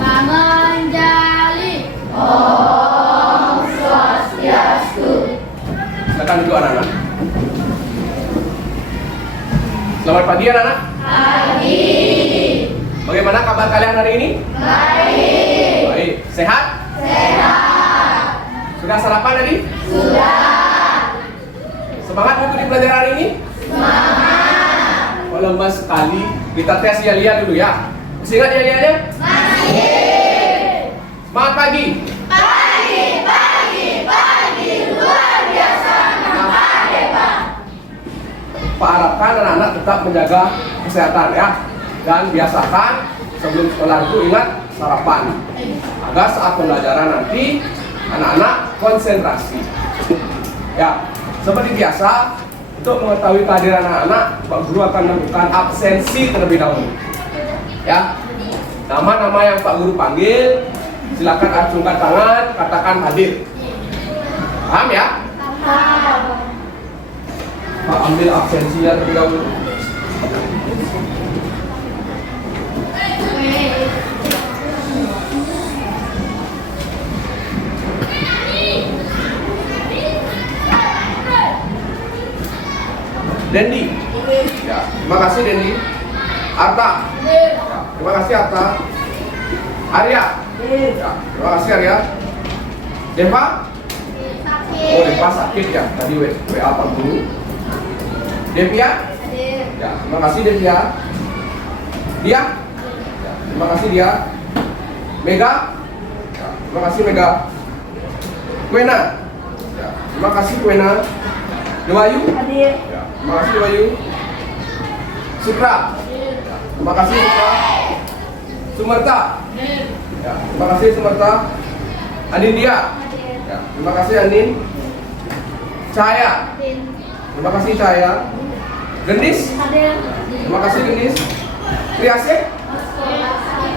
Menjali. Om Swastiastu. Silakan duduk anak-anak. Selamat pagi anak-anak. Pagi. Bagaimana kabar kalian hari ini? Baik. Baik. Sehat? Sehat. Sudah sarapan tadi? Sudah. Semangat mengikuti pelajaran hari ini? Semangat. Oh, lemas sekali. Kita tes Yalia dulu ya. Masih ingat Yalianya? Masih. Semangat pagi. Pagi. Luar biasa. Nampak hebat. Pak harapkan anak-anak tetap menjaga kesehatan ya. Dan biasakan sebelum sekolah itu ingat sarapan. Agar saat pembelajaran nanti anak-anak konsentrasi. Ya, seperti biasa untuk mengetahui kehadiran anak-anak, Pak Guru akan melakukan absensi terlebih dahulu. Ya, nama-nama yang Pak Guru panggil, silakan acungkan tangan, katakan hadir. Paham ya? Paham. Pak ambil absensinya terlebih dahulu. Dendi. Ya, terima kasih Dendi. Arta. Ya, terima kasih Arta. Arya. Ya, terima kasih Arya. Deva. Oh, Deva sakit ya. Tadi WA Pak Guru. Devia. Ya, terima kasih Devia. Dia. Ya, terima kasih dia. Mega. Ya, terima kasih Mega. Kwena. Ya, terima kasih Kwena. Dewayu. Hadir. Ya, terima kasih Dewayu. Sukra. Ya, terima kasih Sukra. Sumerta. Ya, terima kasih Sumerta. Anindya. Ya, terima kasih Anin. Cahaya. Terima kasih Cahaya. Gendis. Hadir. Terima kasih Gendis. Triase.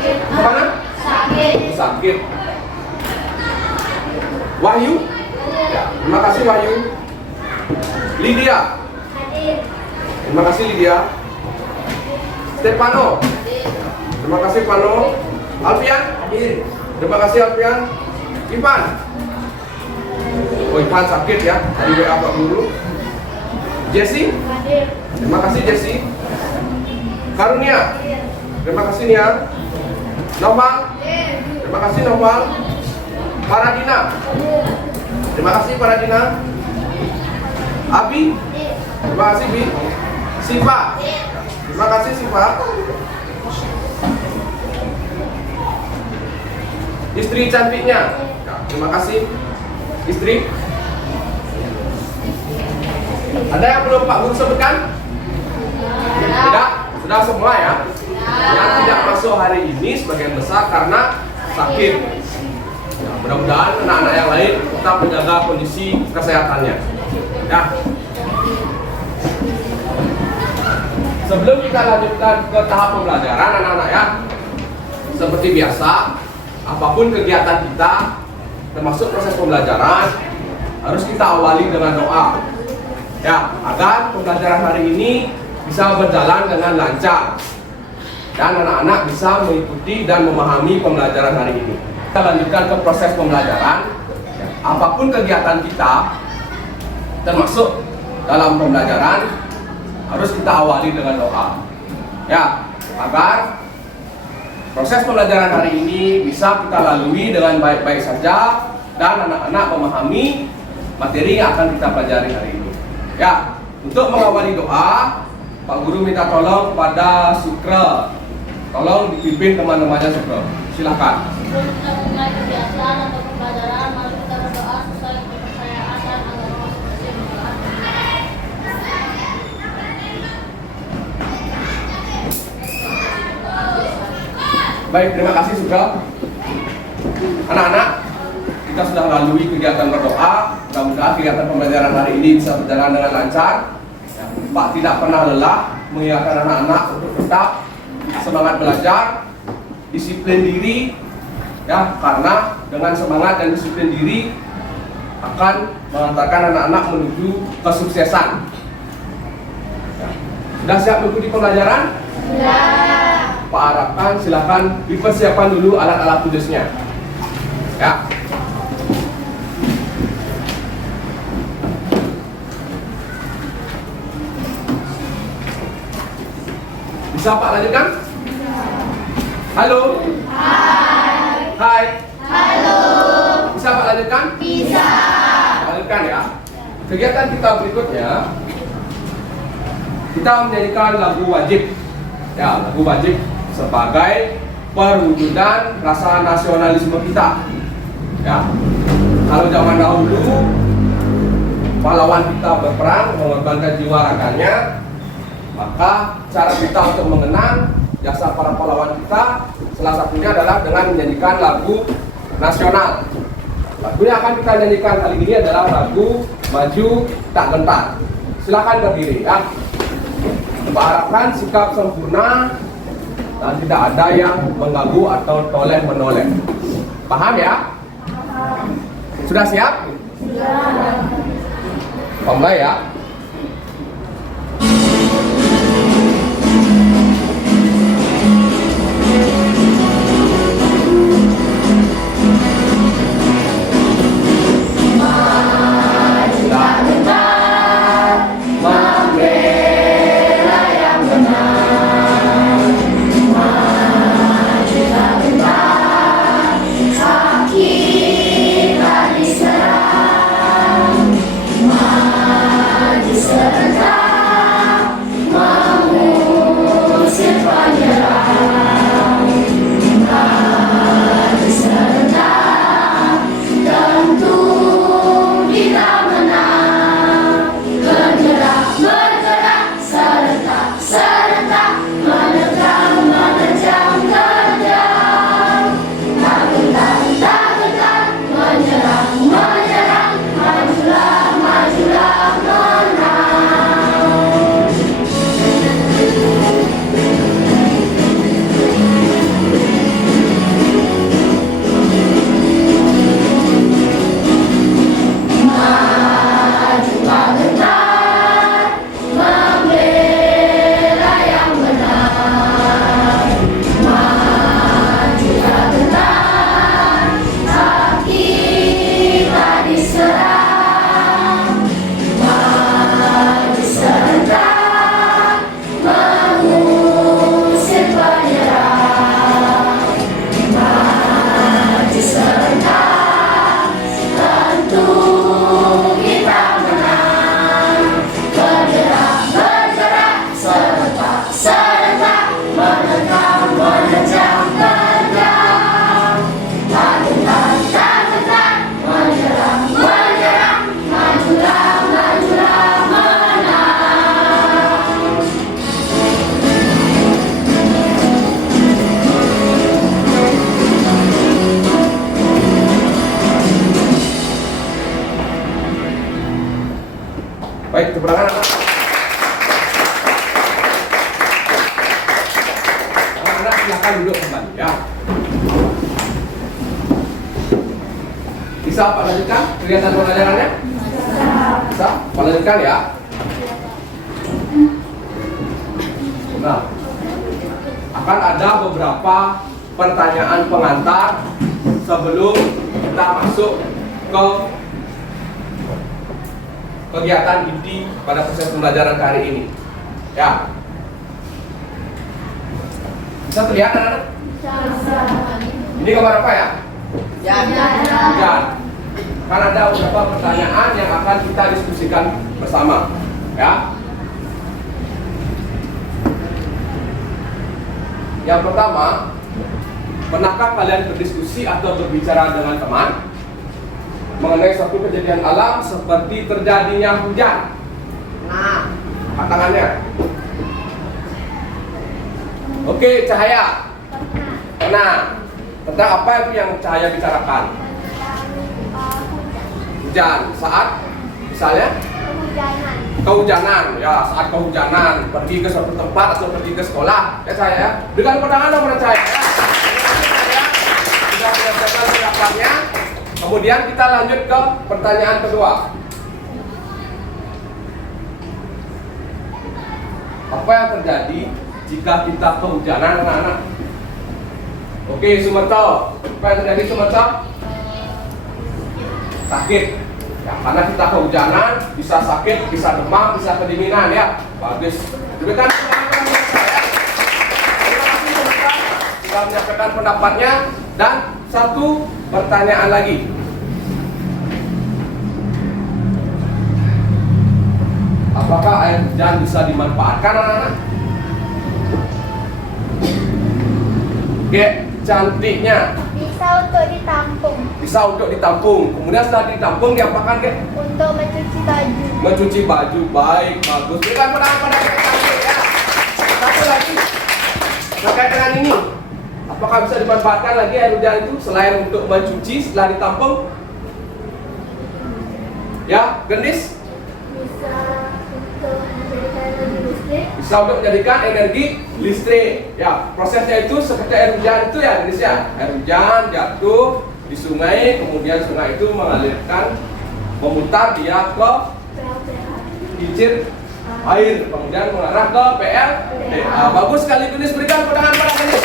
Kemana? Sakit. Sakit. Wahyu. Ya, terima kasih Wahyu. Lydia. Hadir. Terima kasih Lydia. Stefano. Terima kasih Pano. Alfian. Hadir. Terima kasih Alfian. Ivan. Oh, Ivan sakit ya. Tadi WA Pak Guru. Jesse. Hadir. Terima kasih Jesse. Karunia. Terima kasih Nia. Noval. Terima kasih Noval. Paradina. Terima kasih Paradina. Abi. Terima kasih Bi. Siva. Terima kasih Siva. Istri cantiknya. Ya, terima kasih istri. Ada yang belum Pak Guru sebutkan? Tidak? Sudah semua ya? Yang tidak masuk hari ini sebagian besar karena sakit. Ya, mudah-mudahan anak-anak yang lain tetap menjaga kondisi kesehatannya. Ya. Sebelum kita lanjutkan ke tahap pembelajaran anak-anak ya, seperti biasa, apapun kegiatan kita, termasuk proses pembelajaran, harus kita awali dengan doa. Ya, agar pembelajaran hari ini bisa berjalan dengan lancar dan anak-anak bisa mengikuti dan memahami pembelajaran hari ini. Kita lanjutkan ke proses pembelajaran. Ya, apapun kegiatan kita, termasuk dalam pembelajaran, harus kita awali dengan doa. Ya, agar proses pembelajaran hari ini bisa kita lalui dengan baik-baik saja dan anak-anak memahami materi yang akan kita pelajari hari ini. Ya, untuk mengawali doa, Pak Guru minta tolong kepada Sukra. Tolong dipimpin teman-temannya Sukra. Silakan. Sebelum kita mulai kegiatan atau pembelajaran, mari kita berdoa sesuai kepercayaan dan agama masing-masing. Baik, terima kasih Sukra. Anak-anak, kita sudah lalui kegiatan berdoa. Mudah-mudahan kegiatan pembelajaran hari ini bisa berjalan dengan lancar. Ya, Pak tidak pernah lelah mengingatkan anak-anak untuk tetap semangat belajar, disiplin diri, ya, karena dengan semangat dan disiplin diri akan mengantarkan anak-anak menuju kesuksesan. Ya. Sudah siap mengikuti pembelajaran? Sudah. Pak harapkan silakan dipersiapkan dulu alat-alat tulisnya. Ya. Bisa Pak lanjutkan? Halo? Hai. Halo. Bisa Pak lanjutkan? Bisa. Lanjutkan ya. Kegiatan kita berikutnya, kita menyanyikan lagu wajib. Ya, lagu wajib sebagai perwujudan rasa nasionalisme kita. Ya. Kalau zaman dahulu pahlawan kita berperang mengorbankan jiwa raganya, maka cara kita untuk mengenang jasa para pahlawan kita salah satunya adalah dengan menyanyikan lagu nasional. Lagu yang akan kita nyanyikan kali ini adalah lagu Maju Tak Gentar. Silakan berdiri ya. Pak harapkan sikap sempurna dan tidak ada yang mengganggu atau toleh menoleh. Paham ya? Sudah siap? Mulai ya. Baik, tepuk tangan anak. Anak-anak silakan duduk kembali ya. Bisa Pak lanjutkan kegiatan pembelajarannya? Bisa? Pak lanjutkan ya. Nah, akan ada beberapa pertanyaan pengantar sebelum kita masuk ke kegiatan inti pada proses pembelajaran hari ini. Ya. Bisa terlihat anak-anak? Ini gambar apa ya? Hujan. Kan ada beberapa pertanyaan yang akan kita diskusikan bersama. Ya. Yang pertama, pernahkah kalian berdiskusi atau berbicara dengan teman mengenai suatu kejadian alam seperti terjadinya hujan? Nah, angkat tangannya. Oke, Cahaya. Nah, tentang apa itu yang Cahaya bicarakan? Hujan. Saat misalnya kehujanan, ya saat kehujanan, pergi ke suatu tempat atau pergi ke sekolah, ya Cahaya. Dengan pandangan nomor Cahaya. Ya. Sudah menyelesaikan pendapatnya. Kemudian kita lanjut ke pertanyaan kedua. Apa yang terjadi jika kita kehujanan anak-anak? Oke, Sumerto. Apa yang terjadi Sumerto? Sakit. Ya, karena kita kehujanan, bisa sakit, bisa demam, bisa kedinginan ya. Bagus. Berikan semangat buat saya. Terima kasih Sumerto sudah menyampaikan pendapatnya. Dan satu pertanyaan lagi. Apakah air hujan bisa dimanfaatkan anak-anak? Oke, cantiknya. Bisa untuk ditampung. Bisa untuk ditampung. Kemudian setelah ditampung diapakan Kek? Untuk mencuci baju. Mencuci baju. Baik, bagus. Berikan penangan pada Kek cantik ya. Satu lagi. Terkait dengan ini, apakah bisa dimanfaatkan lagi air hujan itu selain untuk mencuci setelah ditampung? Ya, Gendis? Bisa untuk menjadikan energi listrik. Bisa untuk menjadikan energi listrik. Ya, prosesnya itu seperti air hujan itu ya, Gendis ya. Air hujan jatuh di sungai, kemudian sungai itu mengalirkan, memutar dia ke kincir air, kemudian mengarah ke PLTA. Bagus sekali Gendis, berikan tangan pada Gendis.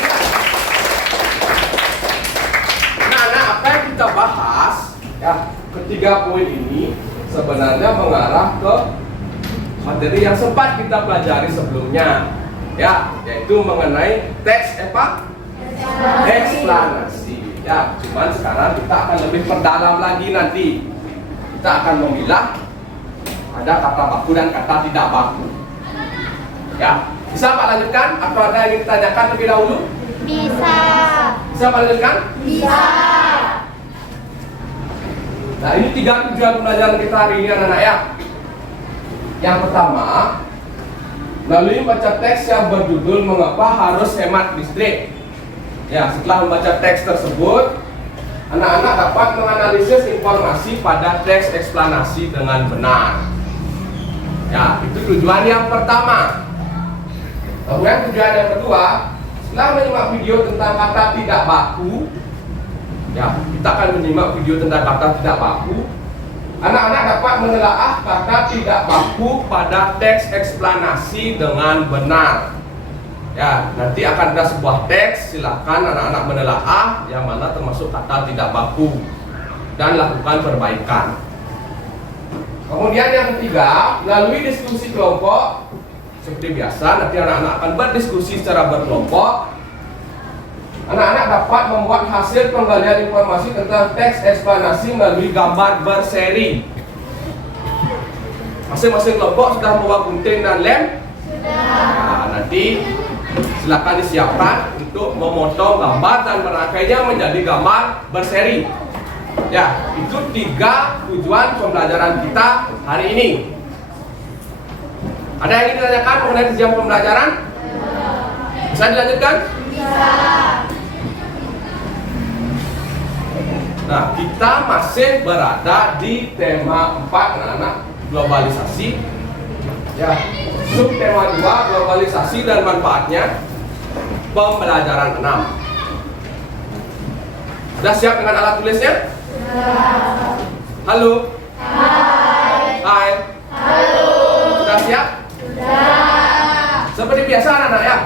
Nah, apa yang kita bahas ya, ketiga poin ini sebenarnya mengarah ke materi yang sempat kita pelajari sebelumnya ya, yaitu mengenai teks eksplanasi ya. Cuman sekarang kita akan lebih perdalam lagi nanti. Kita akan memilah ada kata baku dan kata tidak baku ya. Bisa Pak lanjutkan atau ada yang ingin ditanyakan lebih dahulu? Bisa. Bisa Pak lanjutkan? Bisa. Nah, ini 3 tujuan pembelajaran kita hari ini anak-anak ya. Yang pertama, melalui membaca teks yang berjudul Mengapa Harus Hemat Listrik. Ya, setelah membaca teks tersebut, anak-anak dapat menganalisis informasi pada teks eksplanasi dengan benar. Ya, itu tujuan yang pertama. Kemudian tujuan yang kedua, setelah menyimak video tentang kata tidak baku, ya, kita akan menyimak video tentang kata tidak baku. Anak-anak dapat menelaah kata tidak baku pada teks eksplanasi dengan benar. Ya, nanti akan ada sebuah teks, silakan anak-anak menelaah yang mana termasuk kata tidak baku dan lakukan perbaikan. Kemudian yang ketiga, melalui diskusi kelompok seperti biasa, nanti anak-anak akan berdiskusi secara berkelompok. Anak-anak dapat membuat hasil penggalian informasi tentang teks eksplanasi melalui gambar berseri. Masing-masing kelompok sudah membawa gunting dan lem? Sudah. Nah, nanti silakan disiapkan untuk memotong gambar dan merangkainya menjadi gambar berseri. Ya, itu 3 tujuan pembelajaran kita hari ini. Ada yang ingin ditanyakan mengenai tujuan pembelajaran? Bisa dilanjutkan? Bisa. Nah, kita masih berada di tema 4 anak-anak, globalisasi. Ya, subtema 2 globalisasi dan manfaatnya, pembelajaran 6. Sudah siap dengan alat tulisnya? Halo? Hai. Hai. Halo. Sudah siap? Sudah. Seperti biasa anak-anak ya.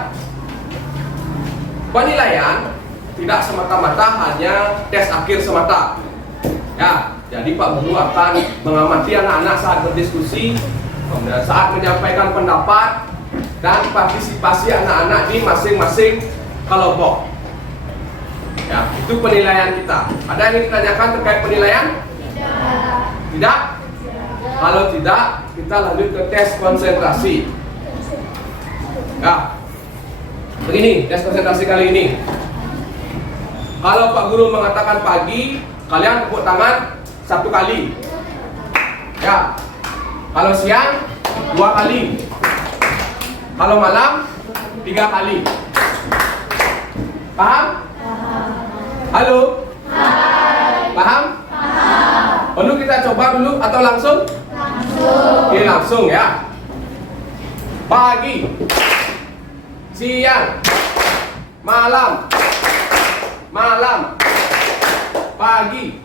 Penilaian tidak semata-mata hanya tes akhir semata. Ya, jadi Pak Guru akan mengamati anak-anak saat berdiskusi, kemudian saat menyampaikan pendapat dan partisipasi anak-anak di masing-masing kelompok. Ya, itu penilaian kita. Ada yang ingin ditanyakan terkait penilaian? Tidak. Tidak? Kalau tidak, kita lanjut ke tes konsentrasi. Ya, begini tes konsentrasi kali ini. Kalau Pak Guru mengatakan pagi, kalian tepuk tangan 1 kali. Ya. Kalau siang 2 kali. Kalau malam 3 kali. Paham? Halo? Hai. Paham? Paham. Perlu kita coba dulu atau langsung? Langsung. Oke, langsung ya. Pagi, siang, malam, malam, pagi,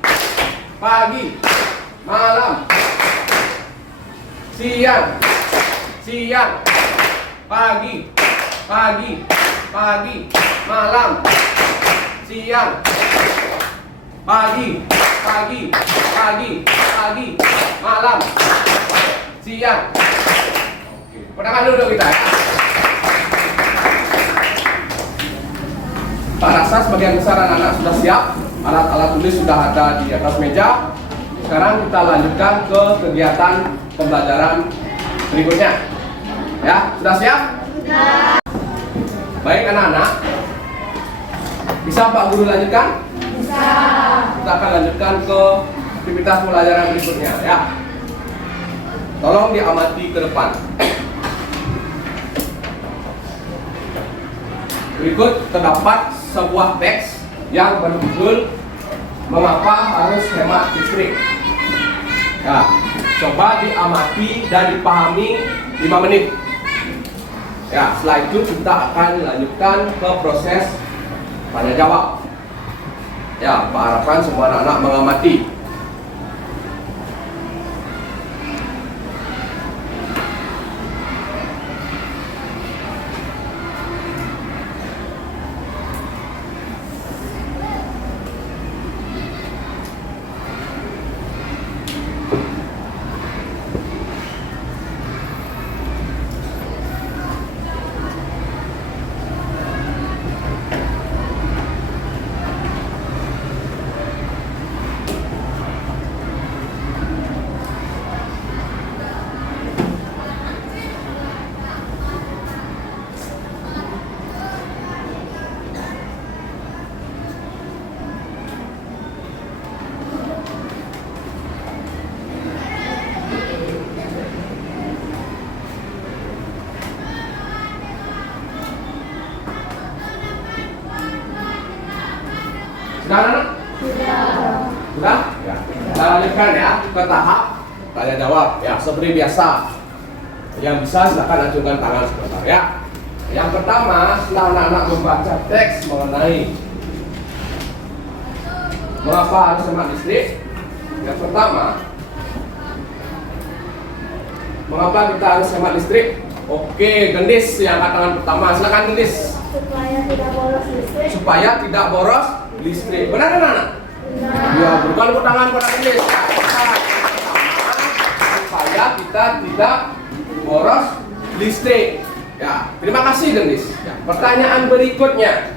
pagi, malam, siang, siang, pagi, pagi, malam, siang, pagi, malam, siang. Oke, pernahkah dulu kita ya? Pak rasa sebagian besar anak-anak sudah siap, alat-alat tulis sudah ada di atas meja. Sekarang kita lanjutkan ke kegiatan pembelajaran berikutnya. Ya, sudah siap? Sudah. Baik anak-anak, bisa Pak Guru lanjutkan? Bisa. Kita akan lanjutkan ke aktivitas pembelajaran berikutnya ya. Tolong diamati ke depan. Berikut terdapat sebuah teks yang berjudul Mengapa Harus Hemat Listrik. Ya, coba diamati dan dipahami 5 menit. Ya, setelah itu kita akan lanjutkan ke proses tanya jawab. Ya, Pak harapkan semua anak-anak mengamati. Sudah anak? Sudah? Ya. Kita lanjutkan ya ke tahap tanya jawab ya seperti biasa. Yang bisa silakan acungkan tangan sebentar ya. Yang pertama, setelah anak-anak membaca teks mengenai mengapa harus hemat listrik. Yang pertama, mengapa kita harus hemat listrik? Oke, Gendis yang angkat tangan pertama. Silakan Gendis. Supaya tidak boros listrik. Supaya tidak boros listrik. Benar kan anak? Ya, berikan tepuk tangan pada Gendis. Supaya kita tidak boros listrik. Ya, terima kasih Gendis. Ya, pertanyaan berikutnya.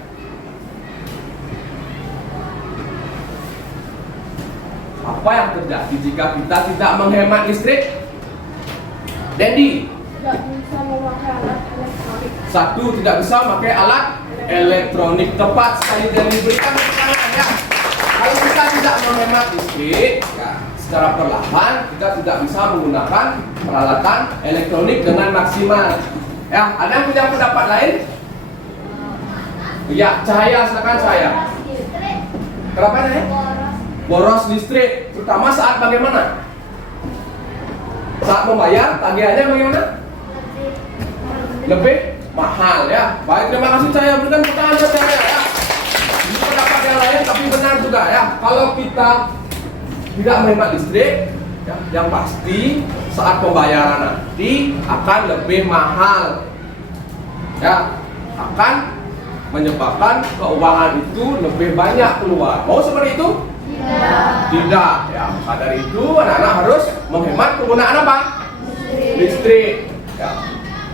Apa yang terjadi jika kita tidak menghemat listrik? Dendi. Tidak bisa memakai alat elektronik. Satu, tidak bisa memakai alat elektronik. Tepat sekali Dendi, berikan tepuk tangan ya. Kalau kita tidak menghemat listrik, ya, secara perlahan kita tidak bisa menggunakan peralatan elektronik dengan maksimal. Ya, ada yang punya pendapat lain? Ya, Cahaya, silakan Cahaya. Kenapa nih? Boros listrik, terutama saat bagaimana? Saat membayar, tagihannya bagaimana? Lebih mahal ya. Baik, terima kasih Cahaya, berikan tepuk tangan buat Cahaya ya. Ini pendapat yang lain tapi benar juga ya. Kalau kita tidak menghemat listrik, ya, yang pasti saat pembayaran nanti akan lebih mahal. Ya, akan menyebabkan keuangan itu lebih banyak keluar. Mau seperti itu? Tidak. Ya, maka dari itu anak-anak harus menghemat penggunaan apa? Listrik. Ya.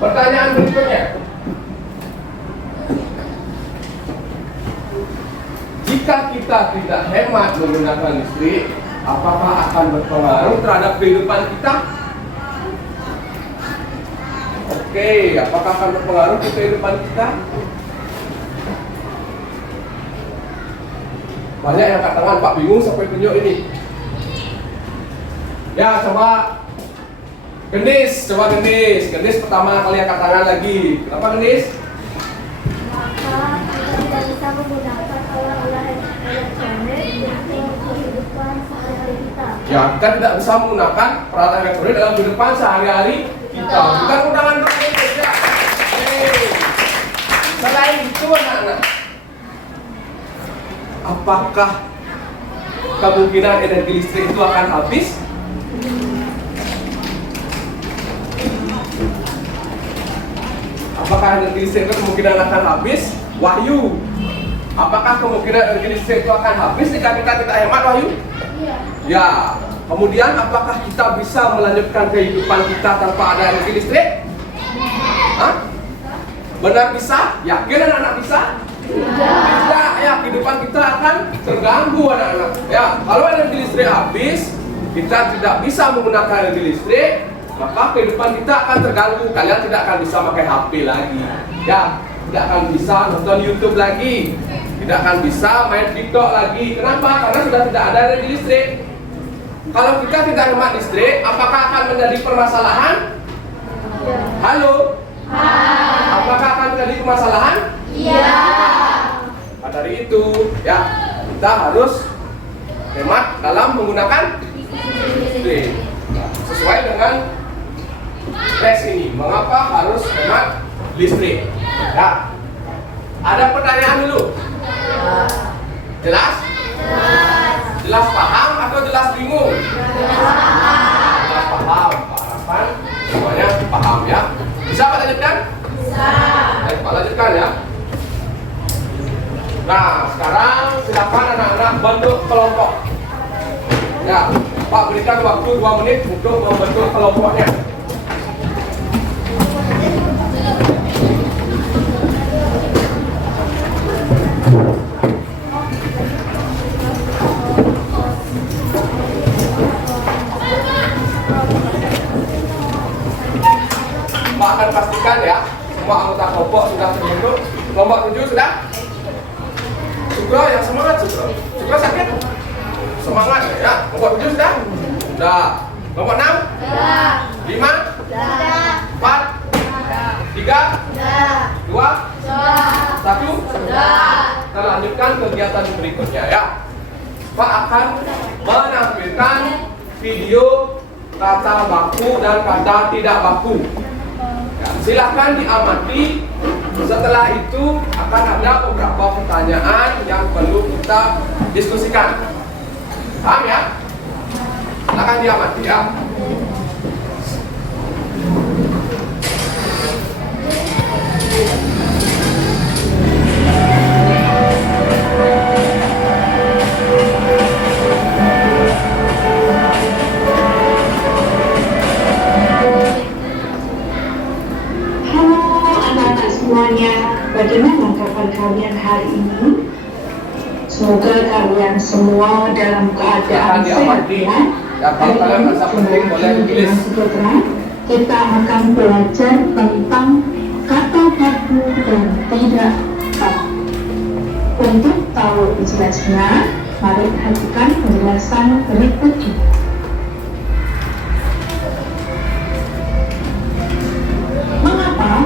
Pertanyaan berikutnya. Jika kita tidak hemat menggunakan listrik, apakah akan berpengaruh terhadap kehidupan kita? Oke, apakah akan berpengaruh ke kehidupan kita? Banyak yang katakan Pak bingung sampai tunjuk ini. Ya, coba Gendis, Gendis pertama kali angkat tangan lagi. Kenapa Gendis? Maka kita tidak bisa menggunakan alat-alat elektronik untuk kehidupan sehari-hari kita. Ya, kita tidak bisa menggunakan peralatan elektronik dalam kehidupan sehari-hari kita. Bukan undangan untuk Gendis ya. Selain itu anak-anak, apakah kemungkinan energi listrik itu akan habis? Apakah energi listrik itu kemungkinan akan habis? Wahyu, apakah kemungkinan energi listrik itu akan habis jika kita tidak hemat, Wahyu? Iya. Ya. Kemudian apakah kita bisa melanjutkan kehidupan kita tanpa ada energi listrik? Hah? Benar bisa? Yakin anak-anak bisa? Tidak. Ya, kehidupan kita akan terganggu anak-anak. Ya, kalau energi listrik habis, kita tidak bisa menggunakan energi listrik, maka kehidupan kita akan terganggu. Kalian tidak akan bisa pakai HP lagi. Ya, tidak akan bisa nonton YouTube lagi. Tidak akan bisa main TikTok lagi. Kenapa? Karena sudah tidak ada energi listrik. Kalau kita tidak hemat listrik, apakah akan menjadi permasalahan? Halo? Apakah akan menjadi permasalahan? Iya. Maka dari itu, ya, kita harus hemat dalam menggunakan listrik. Sesuai dengan tes ini, mengapa harus hemat listrik? Ya. Ada pertanyaan dulu? Jelas? Jelas paham atau jelas bingung? Jelas paham. Pak Harapan semuanya paham ya. Bisa Pak lanjutkan? Bisa. Baik, Pak lanjutkan ya. Nah, sekarang silakan anak-anak bentuk kelompok. Ya, Pak berikan waktu 2 menit untuk membentuk kelompoknya. Pak akan pastikan ya, semua anggota kelompok sudah terbentuk. Kelompok 7 sudah? Sugro yang semangat, Sugro. Sugro sakit? Semangat ya. Kelompok 7 sudah? Sudah. Kelompok 6? Sudah. 5? Sudah. 4? 3? Sudah. 2? Sudah. 1? Sudah. Kita lanjutkan kegiatan berikutnya ya. Pak akan menampilkan video kata baku dan kata tidak baku. Ya, silahkan diamati. Setelah itu akan ada beberapa pertanyaan yang perlu kita diskusikan. Paham ya? Silahkan diamati ya. Semuanya, bagaimana kabar kalian hari ini? Semoga kalian semua dalam keadaan sehat ya. Kalau kalian merasa penting boleh tulis. Kita akan belajar tentang kata baku dan tidak baku. Untuk tahu jelasnya, mari perhatikan penjelasan berikut ini.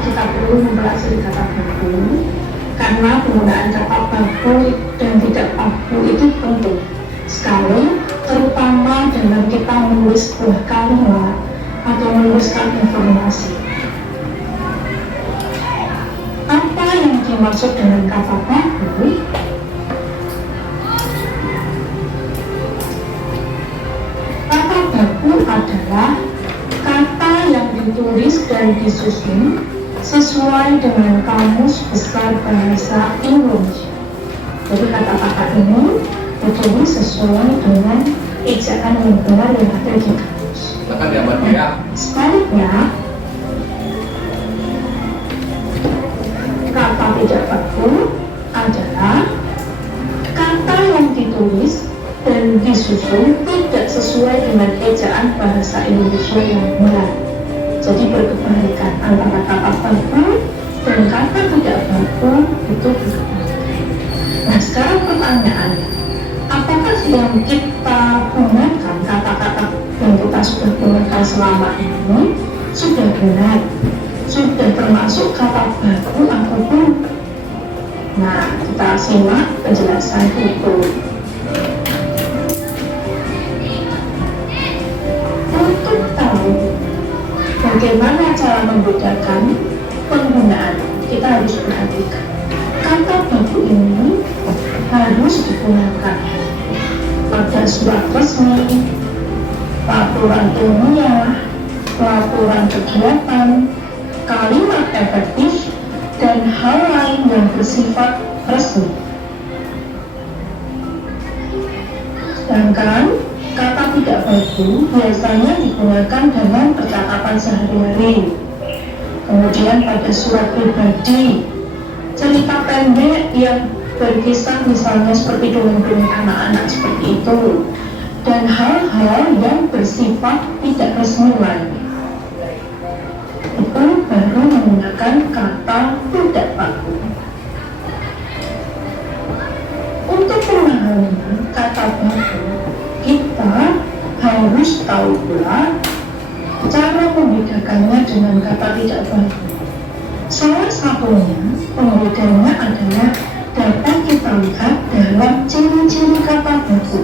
Kita perlu mempelajari kata baku karena penggunaan kata baku dan tidak baku itu penting sekali, terutama dalam kita menulis sebuah kalimat atau menuliskan informasi. Apa yang dimaksud dengan kata baku? Kata baku adalah kata yang ditulis dan disusun sesuai dengan Kamus Besar Bahasa Indonesia. Jadi kata-kata ini ditulis sesuai dengan ejaan yang benar yang ada di kamus. Sebaliknya, kata tidak baku adalah kata yang ditulis dan disusun tidak sesuai dengan ejaan bahasa Indonesia yang benar. Jadi berkebalikan antara kata baku dan kata tidak baku itu berkebalikan. Nah, sekarang pertanyaannya, apakah yang kita gunakan, kata-kata yang kita sudah gunakan selama ini sudah benar, sudah termasuk kata baku atau belum? Nah, kita simak penjelasan itu. Untuk tahu bagaimana cara membedakan penggunaan, kita harus perhatikan kata baku ini harus digunakan pada surat resmi, peraturan ilmiah, peraturan kegiatan, kalimat efektif, dan hal lain yang bersifat resmi. Sedangkan kata tidak baku biasanya digunakan dalam percakapan sehari-hari. Kemudian pada surat pribadi, cerita pendek yang berkisah misalnya seperti dongeng-dongeng anak-anak seperti itu, dan hal-hal yang bersifat tidak resmi lainnya. Itu baru menggunakan kata tidak baku. Untuk memahami kata baku, kita harus tahu pula cara membedakannya dengan kata tidak baku. Salah satunya pembedanya adalah dapat kita lihat dalam ciri-ciri kata baku.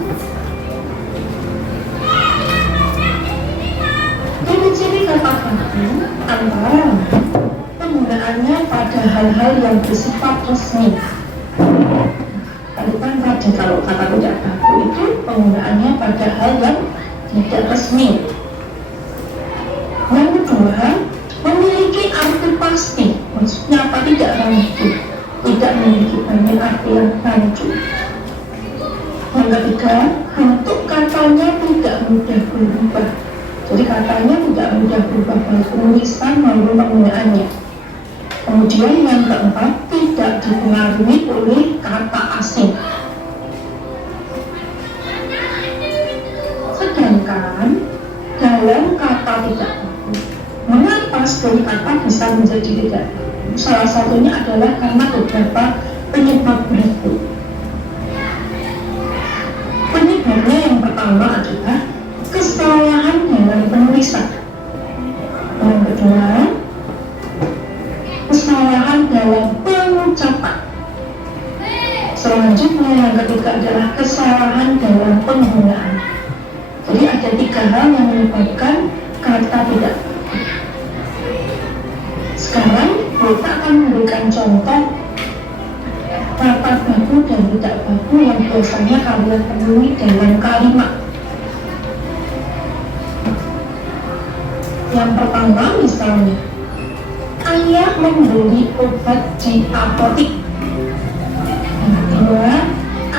Ciri-ciri kata baku antara penggunaannya pada hal-hal yang bersifat resmi. Tadi kalau kata tidak baku itu penggunaannya pada hal yang tidak resmi. Yang kedua, memiliki arti pasti. Maksudnya apa? Tidak rancu, tidak memiliki banyak arti yang rancu. Yang ketiga, bentuk katanya tidak mudah berubah. Jadi katanya tidak mudah berubah baik penulisan maupun penggunaannya. Kemudian yang keempat, tidak dipengaruhi oleh kata asing. Sedangkan dalam kata tidak baku, mengapa sebuah kata bisa menjadi tidak baku? Salah satunya adalah karena beberapa penyebab berikut. Penyebabnya yang pertama adalah kesalahan dalam penulisan. Yang kedua, kesalahan dalam pengucapan. Selanjutnya yang ketiga adalah kesalahan dalam penggunaan. Jadi ada 3 hal yang menyebabkan kata tidak baku. Sekarang kita akan memberikan contoh kata baku dan tidak baku yang biasanya kalian temui dalam kalimat. Yang pertama misalnya, ayah membeli obat di apotik. Yang kedua,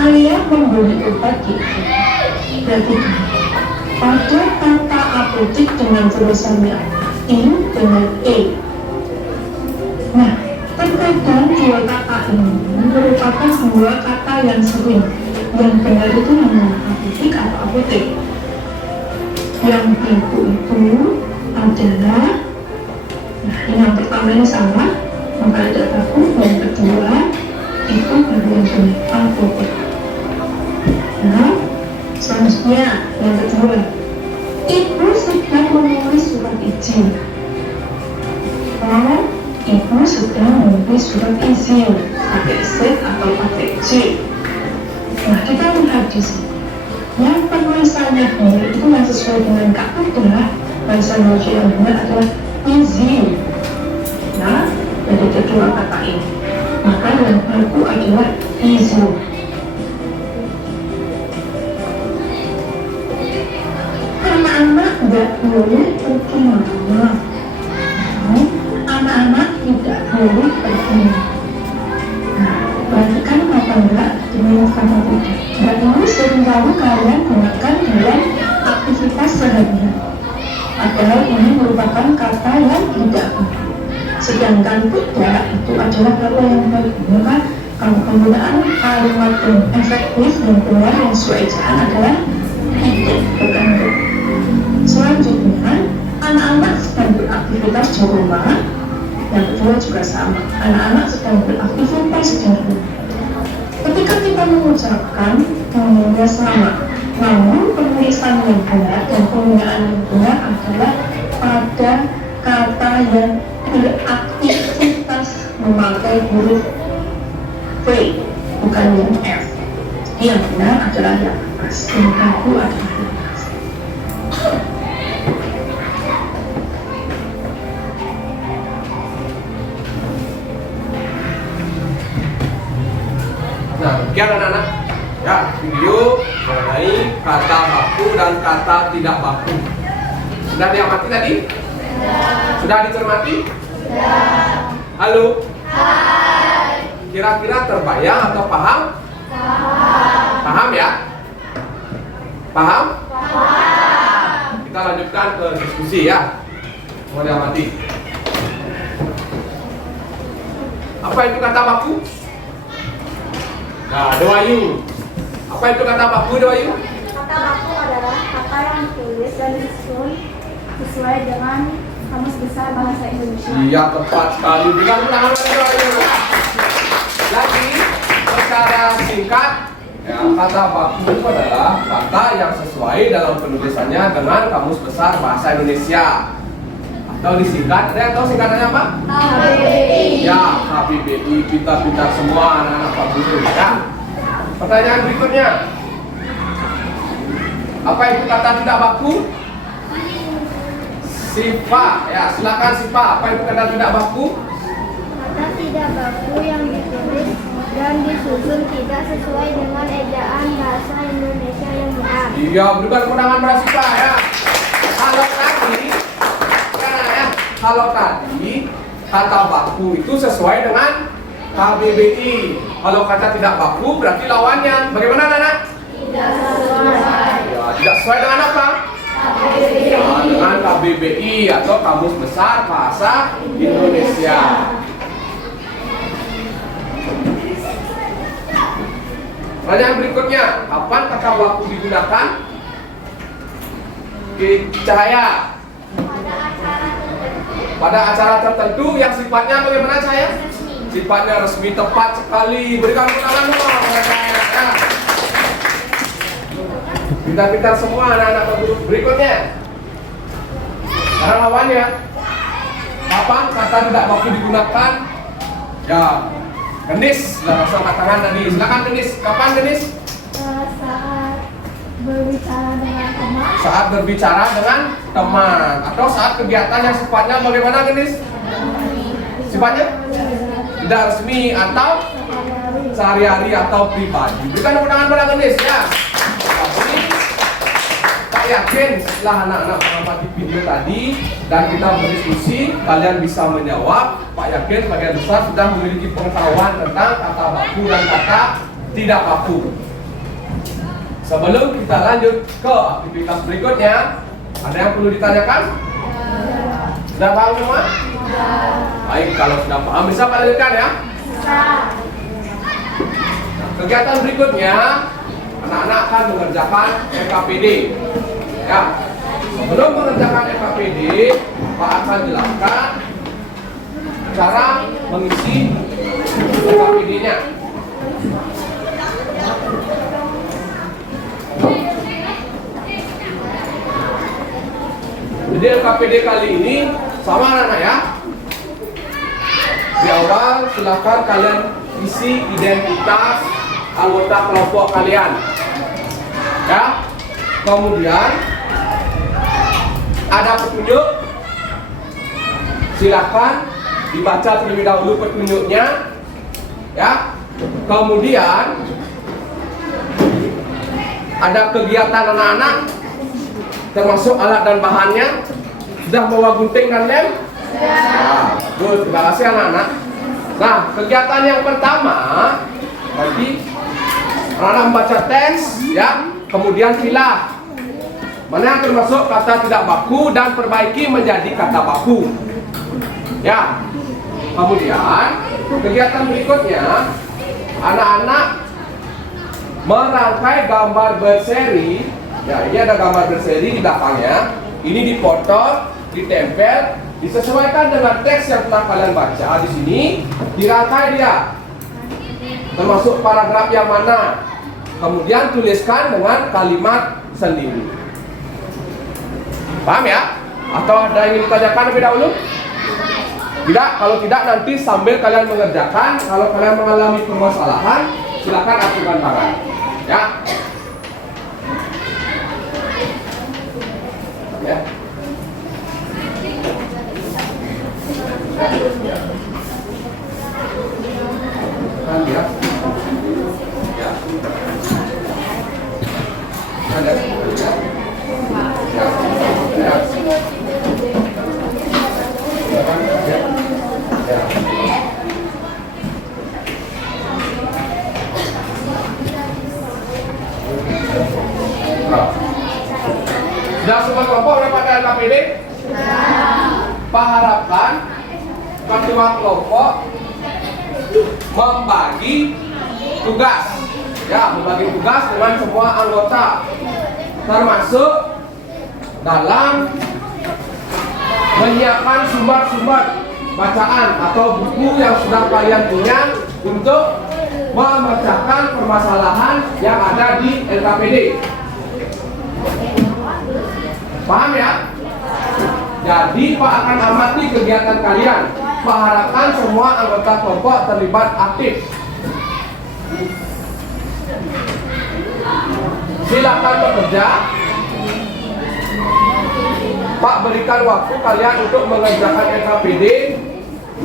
ayah membeli obat di apotik. Berarti pada kata apotik dengan tulisannya I dengan E. Nah, terkadang 2 kata ini merupakan 2 kata yang sering. Yang benar itu namanya apotik atau apotek. Yang baku itu adalah, nah ini yang pertama ini salah, maka tidak baku. Yang kedua itu baru yang benar, apotek. Nah, selanjutnya yang kedua, ibu sedang menulis surat izin. Oh, ibu sedang menulis surat izin, pakai Z atau pakai J. Nah, kita lihat di sini. Yang penulisannya benar itu yang sesuai dengan kaidah bahasa Indonesia yang benar adalah izin. Nah, dari kedua kata ini, maka yang baku adalah izin. Anak-anak tidak boleh pergi mana. Anak-anak tidak boleh pergi. Nah, perhatikan kata enggak dengan kata tidak. Dan ini seringkali kalian gunakan dalam aktivitas sehari-hari. Padahal ini merupakan kata yang tidak baku. Sedangkan tidak itu adalah kata yang baku. Maka kalau penggunaan kalimat yang efektif dan benar yang sesuai ejaan adalah tidak, bukan tidak. Selanjutnya, anak-anak sedang beraktivitas di rumah. Yang kedua juga sama, anak-anak sedang beraktivitas di rumah. Ketika kita mengucapkan namanya sama, namun penulisan yang benar dan penggunaan yang benar adalah pada kata yang beraktivitas memakai huruf V, bukan yang F. Yang benar adalah yang atas, yang baku adalah yang atas. Nah, sekian anak-anak ya video mengenai kata baku dan kata tidak baku. Sudah diamati tadi? Sudah dicermati? Halo? Kira-kira terbayang atau paham? Paham ya? Paham? Kita lanjutkan ke diskusi ya. Mohon diamati. Apa itu kata baku? Nah, Dewayu. Apa itu kata baku, Dewayu? Kata baku adalah kata yang ditulis dan disusun sesuai dengan Kamus Besar Bahasa Indonesia. Iya, tepat sekali. Berikan tepuk tangan bagi Dewayu. Lagi, secara singkat, ya, kata baku itu adalah kata yang sesuai dalam penulisannya dengan Kamus Besar Bahasa Indonesia. Atau disingkat, ada yang tahu singkatannya apa? KBBI. Ya, KBBI. Pintar-pintar semua anak-anak Pak Guru ya. Pertanyaan berikutnya, apa itu kata tidak baku? Sipa, ya silakan Sipa. Apa itu kata tidak baku? Kata tidak baku yang ditulis dan disusun tidak sesuai dengan ejaan bahasa Indonesia yang benar. Iya, berikan kemenangan pada Sipa ya. Kalau tadi kata baku itu sesuai dengan KBBI. Kalau kata tidak baku berarti lawannya. Bagaimana anak? Tidak sesuai. Ya, tidak sesuai dengan apa? Ya, dengan KBBI atau Kamus Besar Bahasa Indonesia. Pertanyaan berikutnya, kapan kata baku digunakan? Cahaya. Pada acara tertentu yang sifatnya bagaimana saya? Sifatnya resmi, tepat sekali. Berikan tepuk tangan dong kepada saya. Ya. Pintar-pintar semua anak-anak guru. Berikutnya, karena lawannya, kapan kata tidak baku digunakan? Ya, Genis, langsung angkat tangan tadi. Silakan Genis. Kapan Genis? Saat berbicara dengan teman. Saat berbicara dengan teman atau saat kegiatan yang sifatnya bagaimana Genis? Sifatnya tidak resmi atau sehari-hari atau pribadi. Berikan tepuk tangan pada Genis ya. Tapi Pak yakin setelah anak-anak mengamati video tadi dan kita berdiskusi, kalian bisa menjawab. Pak yakin sebagian besar sudah memiliki pengetahuan tentang kata baku dan kata tidak baku. Sebelum kita lanjut ke aktivitas berikutnya, ada yang perlu ditanyakan? Sudah paham semua? Baik, kalau sudah paham bisa Pak lanjutkan ya. Kegiatan berikutnya, anak-anak akan mengerjakan FKPD. Ya, sebelum mengerjakan FKPD, Pak akan jelaskan cara mengisi FKPD-nya. Jadi FKPD kali ini sama anak-anak ya. Di awal silakan kalian isi identitas anggota kelompok kalian. Ya. Kemudian ada petunjuk. Silakan dibaca terlebih dahulu petunjuknya. Ya. Kemudian ada kegiatan anak-anak termasuk alat dan bahannya. Sudah bawa gunting dan lem? Ya. Good, terima kasih anak-anak. Nah, kegiatan yang pertama nanti anak-anak membaca teks ya, kemudian pilah mana yang termasuk kata tidak baku dan perbaiki menjadi kata baku. Ya. Kemudian kegiatan berikutnya anak-anak merangkai gambar berseri. Ya, ini ada gambar berseri di belakangnya. Ini dipotong, ditempel, disesuaikan dengan teks yang telah kalian baca di sini, dirangkai dia. Termasuk paragraf yang mana. Kemudian tuliskan dengan kalimat sendiri. Paham ya? Atau ada yang ingin ditanyakan lebih dahulu? Tidak, kalau tidak nanti sambil kalian mengerjakan, kalau kalian mengalami permasalahan, silakan ajukan tangan. Ya. Ya. Kan ya. Ya. Ada. Ya. Ya. Ya. Ya. LKPD? Pak harapkan ketua kelompok membagi tugas, ya, membagi tugas dengan semua anggota, termasuk dalam menyiapkan sumber-sumber bacaan atau buku yang sudah kalian punya untuk memecahkan permasalahan yang ada di LKPD. Paham ya? Jadi Pak akan amati kegiatan kalian. Pak harapkan semua anggota kelompok terlibat aktif. Silakan bekerja. Pak berikan waktu kalian untuk mengerjakan LKPD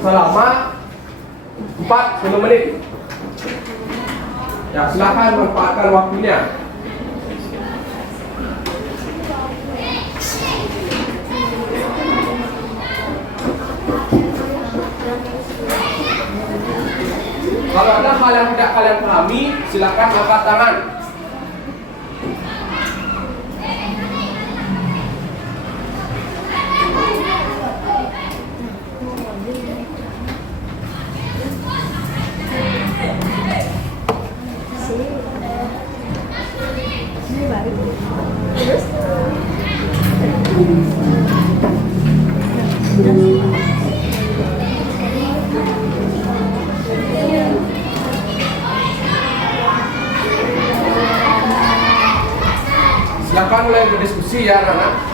selama 40 menit. Ya, silakan manfaatkan waktunya. Kalau ada hal yang tidak kalian pahami, silakan angkat tangan. Silakan mulai berdiskusi ya anak-anak.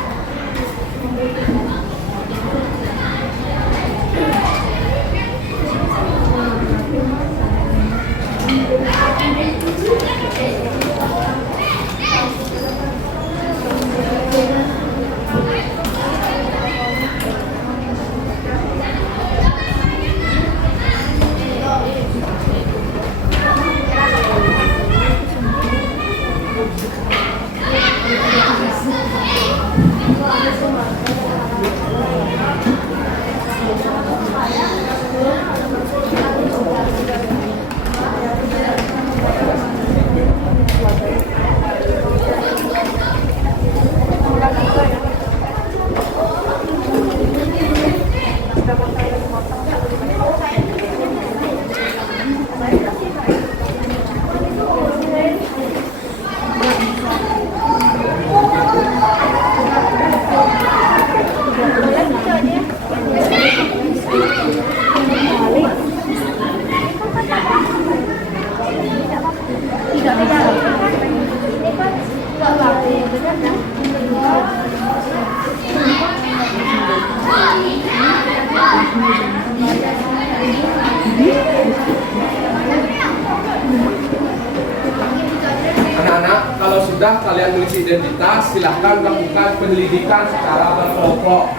Anak-anak, kalau sudah kalian mengisi identitas, silahkan melakukan penyelidikan secara berkelompok.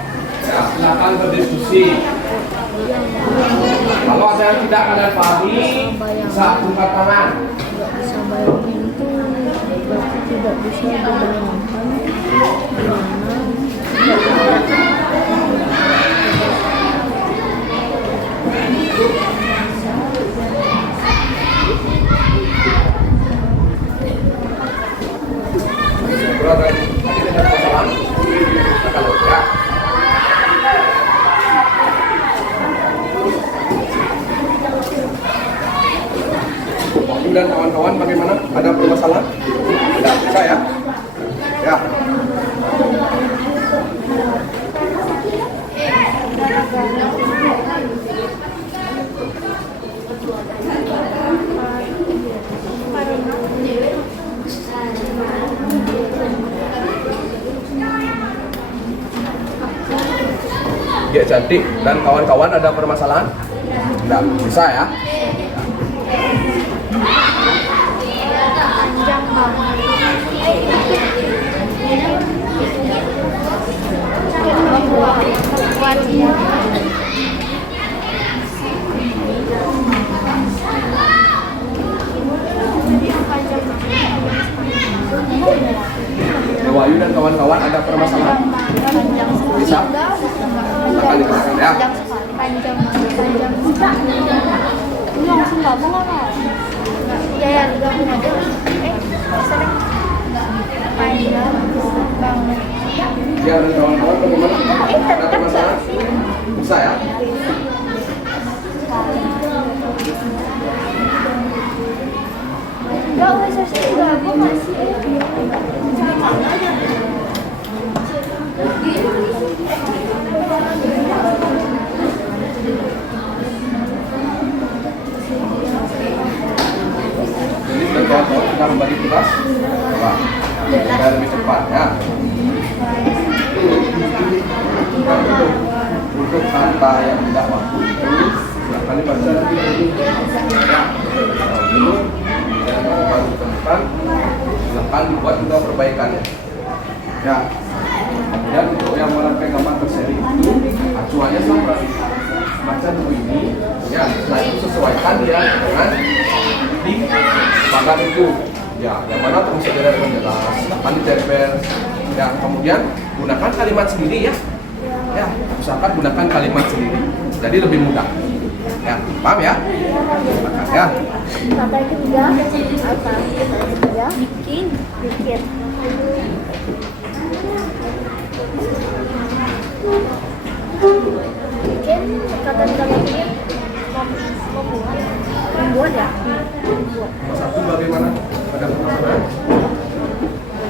Ya, silahkan berdiskusi. Kalau ada yang tidak kalian pahami, bisa angkat tangan. Tidak bisa dibayangkan dan kawan-kawan bagaimana? Ada permasalahan? Tidak bisa ya? Ya. Ya cantik dan kawan-kawan ada permasalahan? Tidak bisa ya? panjang banget. Wahyu dan kawan-kawan ada permasalahan? Bisa? Silakan dikatakan ya. Panjang sekali. Dia dan kawan-kawan bagaimana? Ada masalah? Bisa ya? Enggak usah juga, aku masih Jadi contoh kita membagi tugas, coba kita lebih cepat ya. Untuk kata yang tidak waktu itu silakan dibaca lebih dulu. Ya, dulu dan baru ditemukan, silakan dibuat juga perbaikannya. Ya, kemudian untuk yang memakai gambar berseri itu acuannya sama. Baca dulu ini, ya, setelah itu sesuaikan dia dengan di bagian itu. Ya, yang mana termasuk dengan jelas, silakan ditempel. Ya, kemudian gunakan kalimat sendiri ya. Ya, usahakan gunakan kalimat sendiri. Jadi lebih mudah. Ya, paham ya? Silakan ya. kata juga apa? Ya, bikin. Bikin kata bikin membuat ya. Nomor satu bagaimana? Pada permasalahan?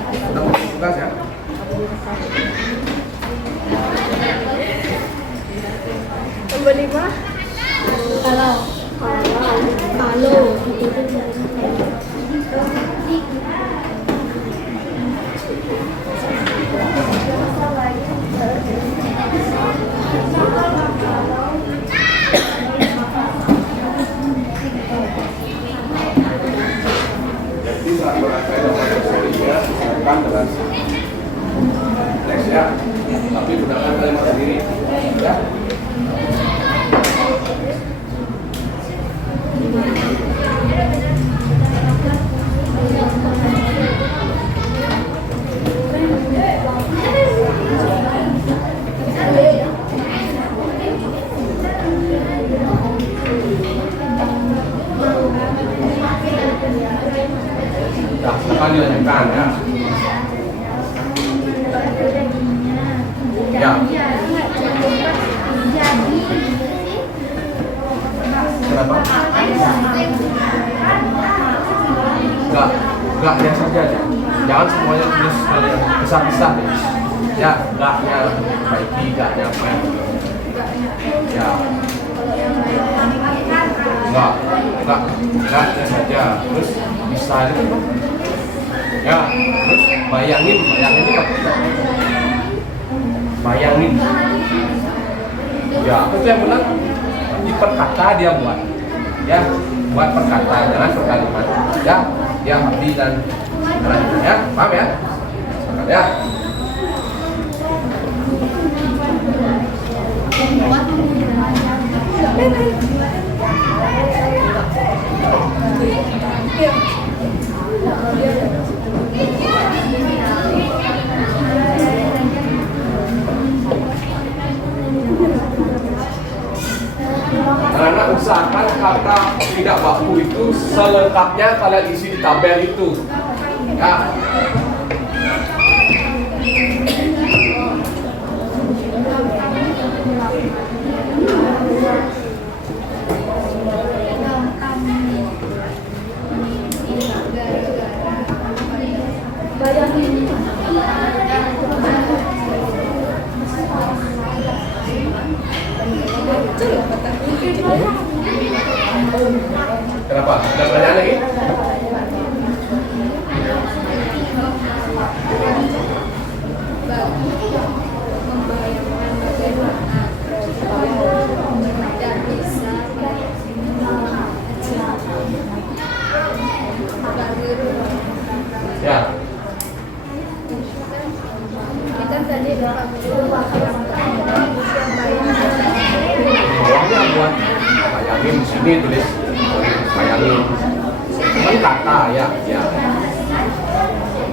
Sudah tugas ya? Nomor 5 kalau Jadi saat berangkat nomor berseri ya, silakan dengan teks ya. Tapi gunakan kalimat sendiri ya. Nah, silakan dilanjutkan ya. Ya. Kenapa? Enggaknya saja ya. Jangan semuanya tulis pisah-pisah ya. Ya, enggaknya baiki, enggaknya apa ya. Ya. Enggaknya saja. Terus bisa itu. Ya, terus bayangin itu apa? Bayangin. Ya, itu yang benar. Di perkata dia buat. Ya, buat perkata, jangan perkalimat. Ya, dia habis dan lanjut ya. Paham ya? Ya. Karena usahakan kata tidak baku itu selengkapnya kalian isi di tabel itu. Ya. Kenapa? Ada pertanyaan lagi? Ya. kita tadi Bawahnya buat bayangin di sini tulis bayangin. Kan kata ya.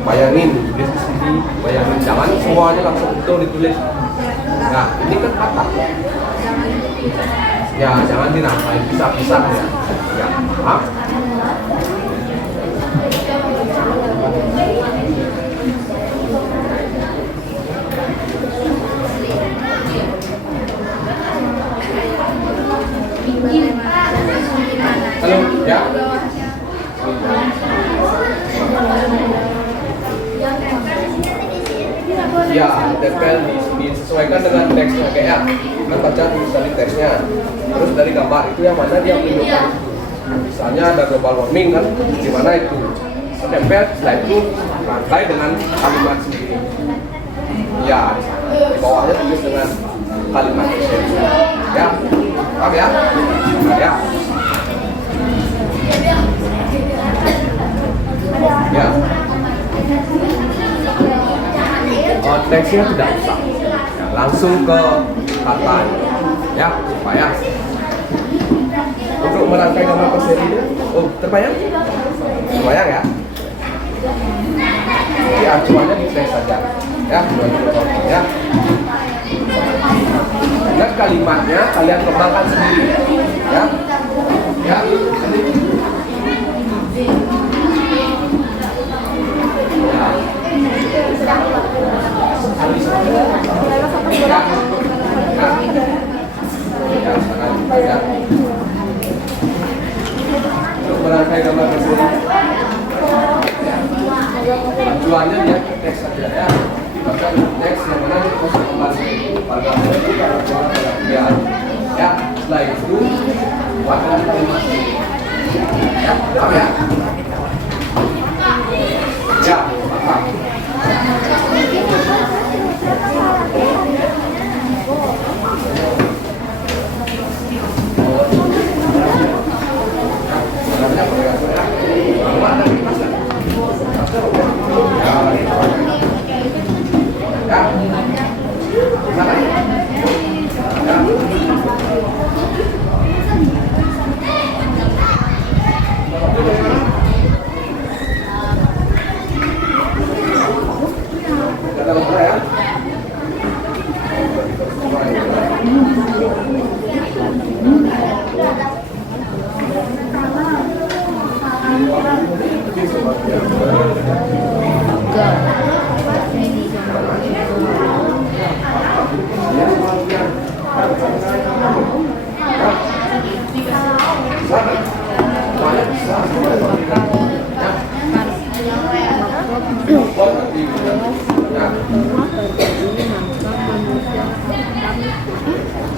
Bayangin tulis di sini, bayangin. Jangan semuanya langsung itu ditulis. Nah, ini kan kata. Ya, jangan dinamain pisah-pisah ya. Ya, paham? Ya, ditempel disesuaikan dengan teksnya kayak kan baca tulisan di teksnya. Terus dari gambar itu yang mana dia menunjukkan. Misalnya ada global warming kan, di mana itu ditempel, setelah itu rangkai dengan kalimat sendiri. Ya, di bawahnya tulis dengan kalimat sendiri. Ya, paham ya? Nah, ya. Ya. Teksnya tidak usah, ya, langsung ke kata, ya supaya untuk merangkai gambar per seri ini, terbayang? Terbayang ya? Jadi acuannya di teks saja, ya, ya. Dan kalimatnya kalian kembangkan sendiri, ya, ya. Untuk merangkai gambar tersebut, tujuannya dia teks saja ya. Dibaca teks yang mana dia harus kembali pada ya. Ya, setelah itu buat kalimat. Ya, paham ya? Ya, paham.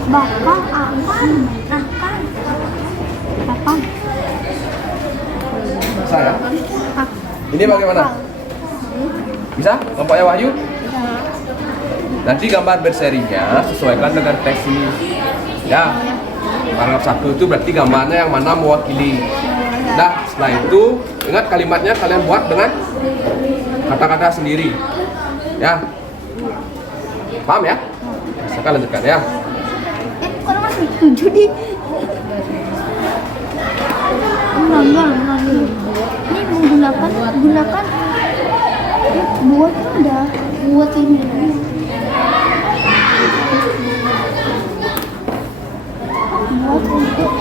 Bakal akan Saya. Ini bagaimana? Bisa? Nampaknya Wahyu? Nanti gambar berserinya sesuaikan dengan teks ini. Ya. Paragraf 1 itu berarti gambarnya yang mana mewakili. Nah, setelah itu ingat kalimatnya kalian buat dengan kata-kata sendiri. Ya. Paham ya? Sekarang lanjutkan ya. Kok masih 7 di? Enggak. Ini gunakan buat udah buat ini. Buat untuk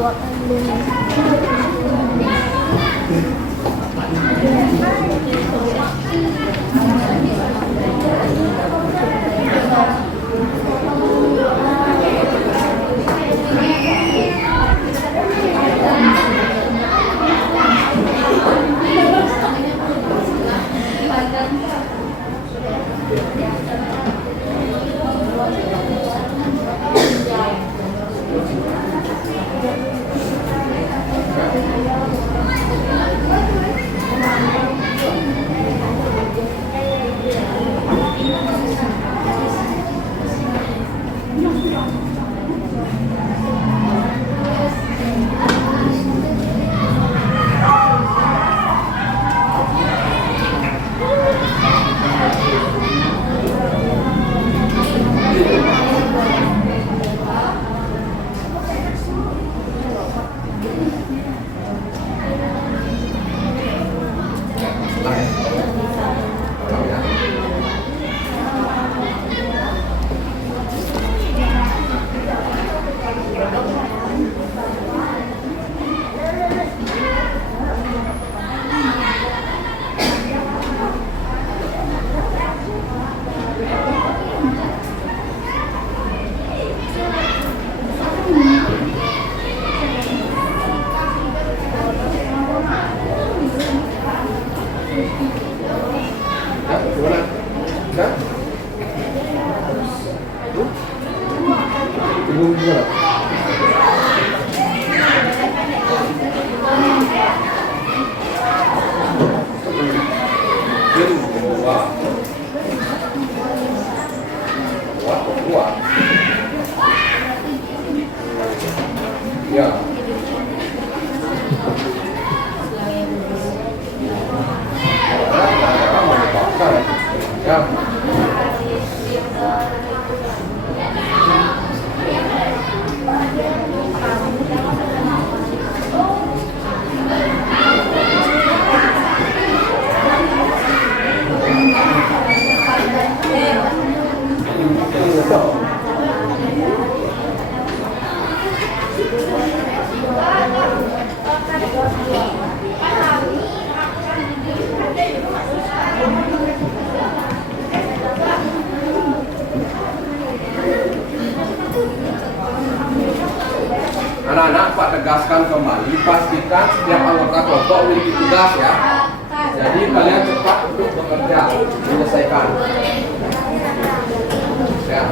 Network Indonesia. Anak-anak, Pak tegaskan kembali, pastikan setiap anggota kelompok memiliki tugas ya. Jadi kalian cepat untuk bekerja, menyelesaikan. Ya.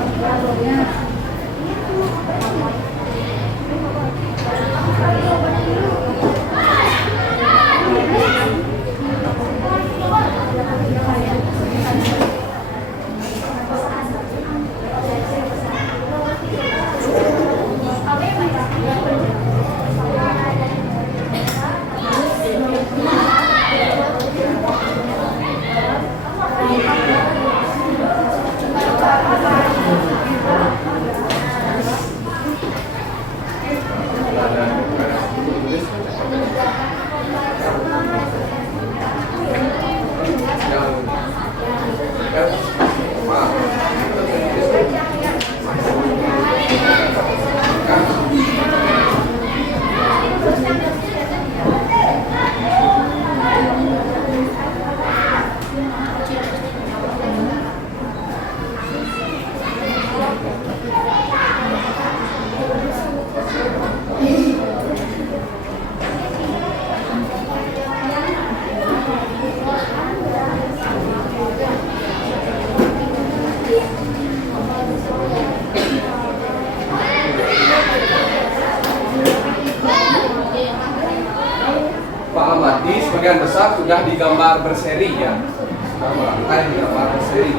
Pak amati sebagian besar sudah digambar berseri ya. Sudah merangkai digambar berseri.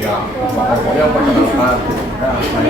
Ya, pokoknya perkenalkan. Nah, setelah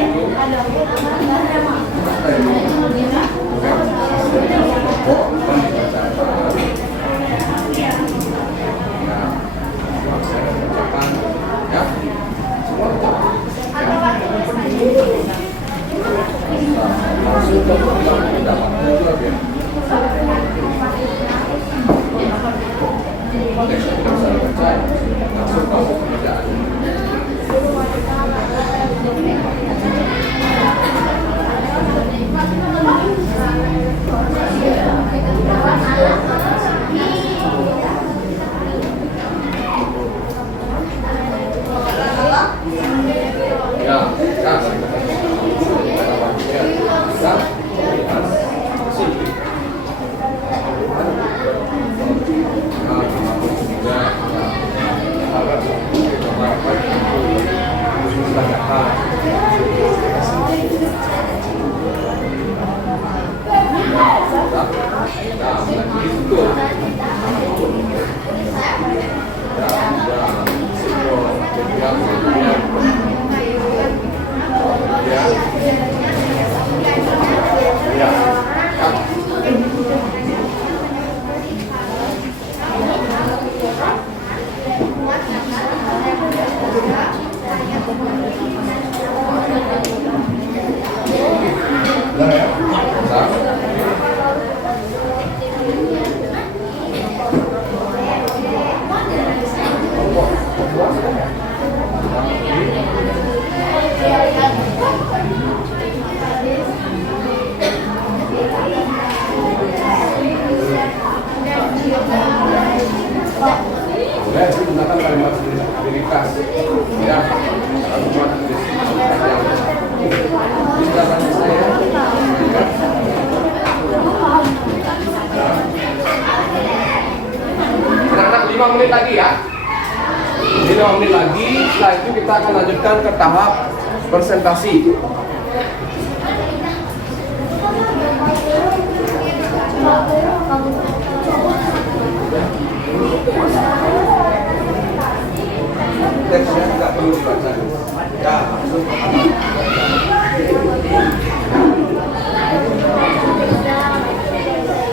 itu gunakan kalimat abilitas ya. Anak-anak 5 menit lagi ya. 5 menit lagi, setelah itu kita akan lanjutkan ke tahap presentasi. Teksnya tidak perlu dibaca. Ya, langsung.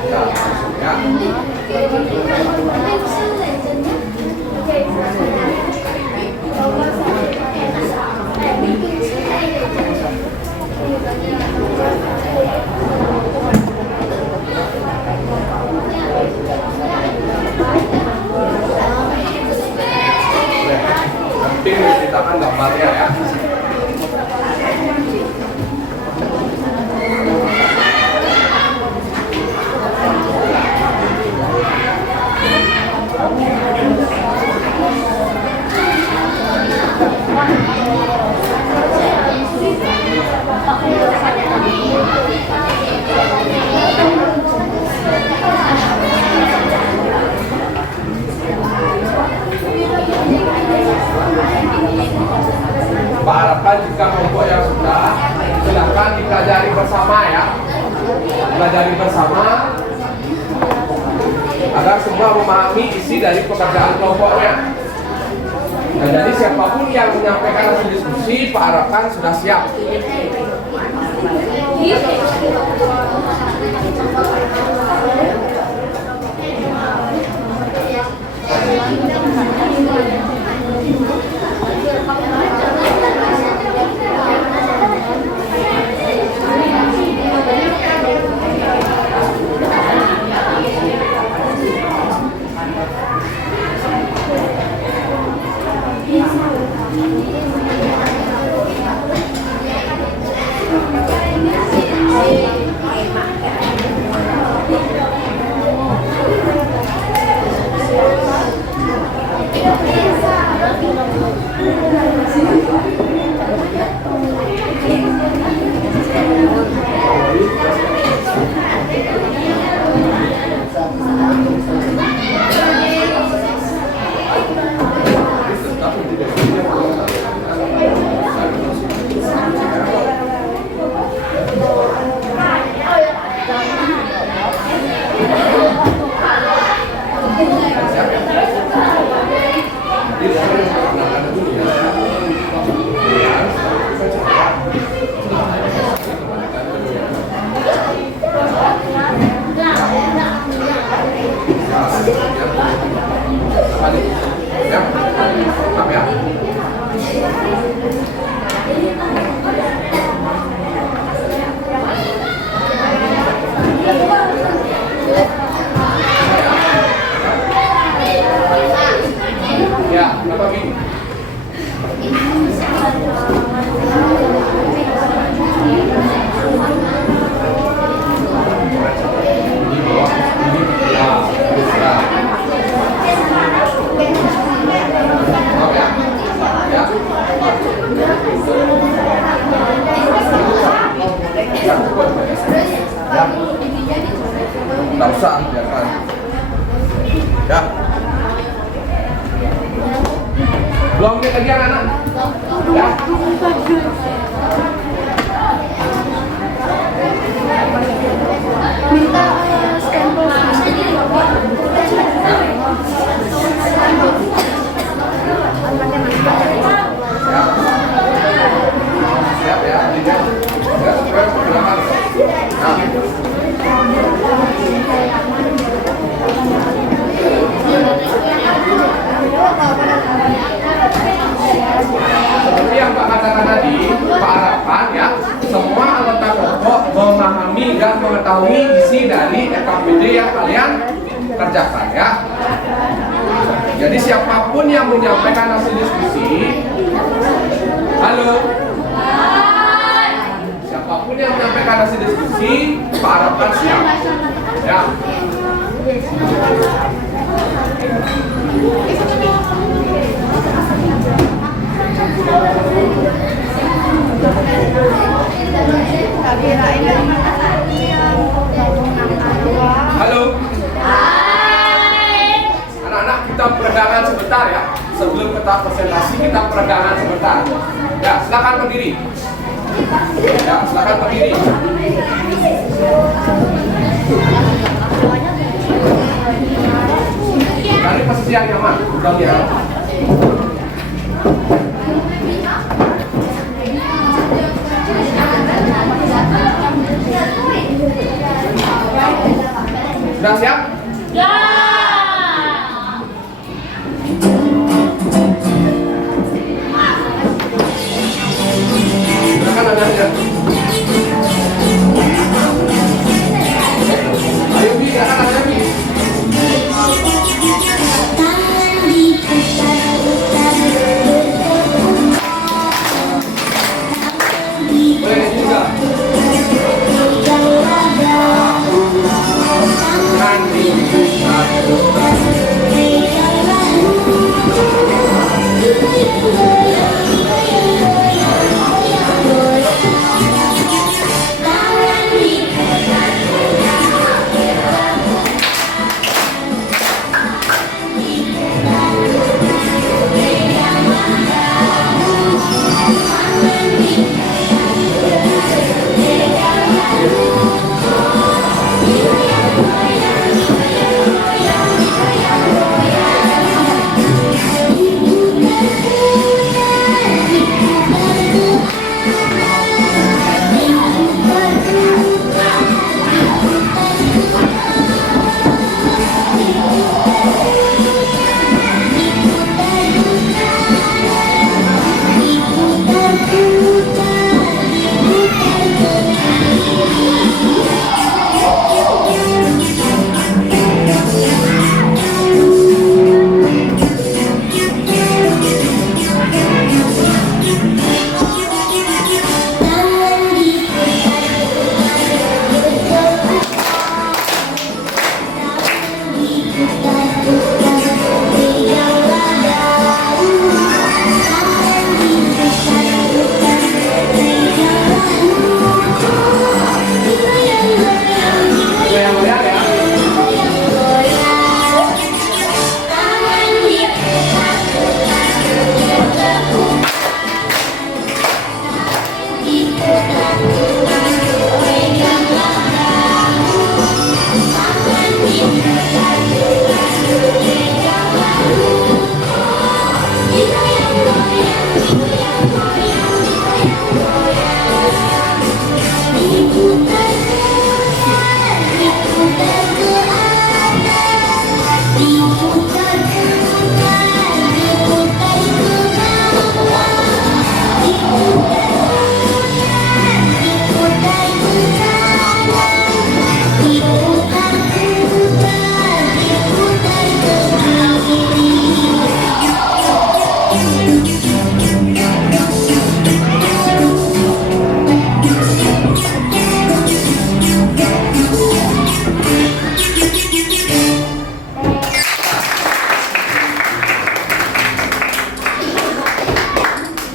Ya, langsung ya. Nanti ceritakan gambarnya ya. Pak harapkan jika kelompok yang sudah, silakan dipelajari bersama ya. Pelajari bersama agar semua memahami isi dari pekerjaan kelompoknya. Nah, jadi siapapun yang menyampaikan hasil diskusi, Pak harapkan sudah siap. 2 menit lagi anak-anak. Ya. Minta stempel. Siap ya, tidak. Ya, supaya pergerakan. Seperti yang Pak katakan tadi, Pak harapkan ya, semua anggota kelompok memahami dan mengetahui isi dari FKPD yang kalian kerjakan ya. Jadi siapapun yang menyampaikan hasil diskusi, halo. Siapapun yang menyampaikan hasil diskusi, Pak harapkan siap. Ya. Halo. Anak-anak, kita peregangan sebentar ya. Sebelum kita presentasi, kita peregangan sebentar. Ya, silakan berdiri. Ya, silakan berdiri. Cari posisi yang nyaman. Udah ya. Sudah siap? Ya. Silakan anak-anak. Ayo Bi, silakan anak Bi. Boleh juga. Kan diputar-putar.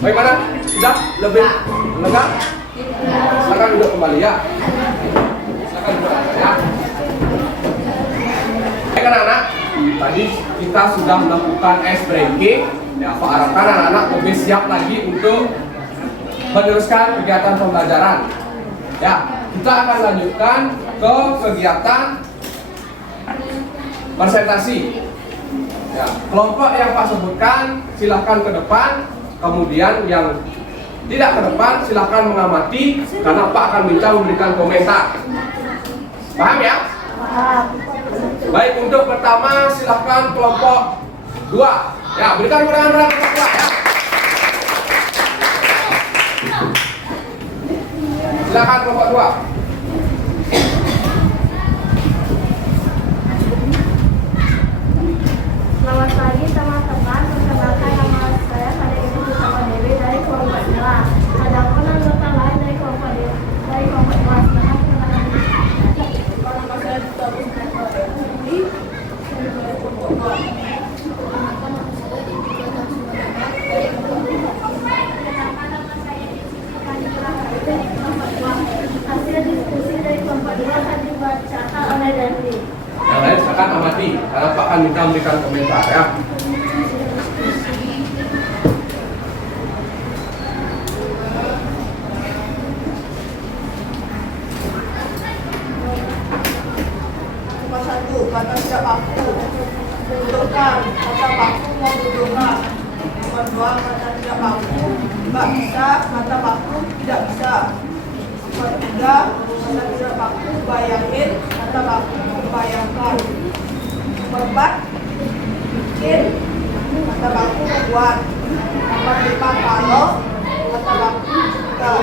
Bagaimana? Sudah? Lebih lega? Silakan duduk kembali ya. Silakan duduk kembali ya. Baik anak-anak, tadi kita sudah melakukan ice breaking Ya, Pak harapkan anak-anak lebih siap lagi untuk meneruskan kegiatan pembelajaran. Ya, kita akan lanjutkan ke kegiatan presentasi. Ya, kelompok yang Pak sebutkan silahkan ke depan, kemudian yang tidak ke depan silahkan mengamati karena Pak akan minta memberikan komentar. Paham ya? Paham. Baik, untuk pertama silahkan kelompok 2. Ya, berikan tepuk tangan kelompok 2 ya. Silakan kelompok 2. Selamat pagi teman-teman, perkenalkan nama saya Pada Ibu Susama Dewi dari kelompok 2. Adapun anggota lain dari kelompok 2 setengah perkenalkan diri. Nama saya Duta Busna Dewi dari kelompok 2. Hasil diskusi dari kelompok 2 akan dibacakan oleh Devi. Yang lain silakan amati karena Pak akan minta memberikan komentar ya. Nomor 1, kata tidak baku dudukkan, kata baku mau dudukkan. Nomor 2, kata tidak baku nggak bisa, kata baku tidak bisa. Nomor 3, kata tidak baku bayangin, kata baku membayangkan. Nomor 4, bikin, kata baku membuat. Nomor 5, kalau, kata baku jika.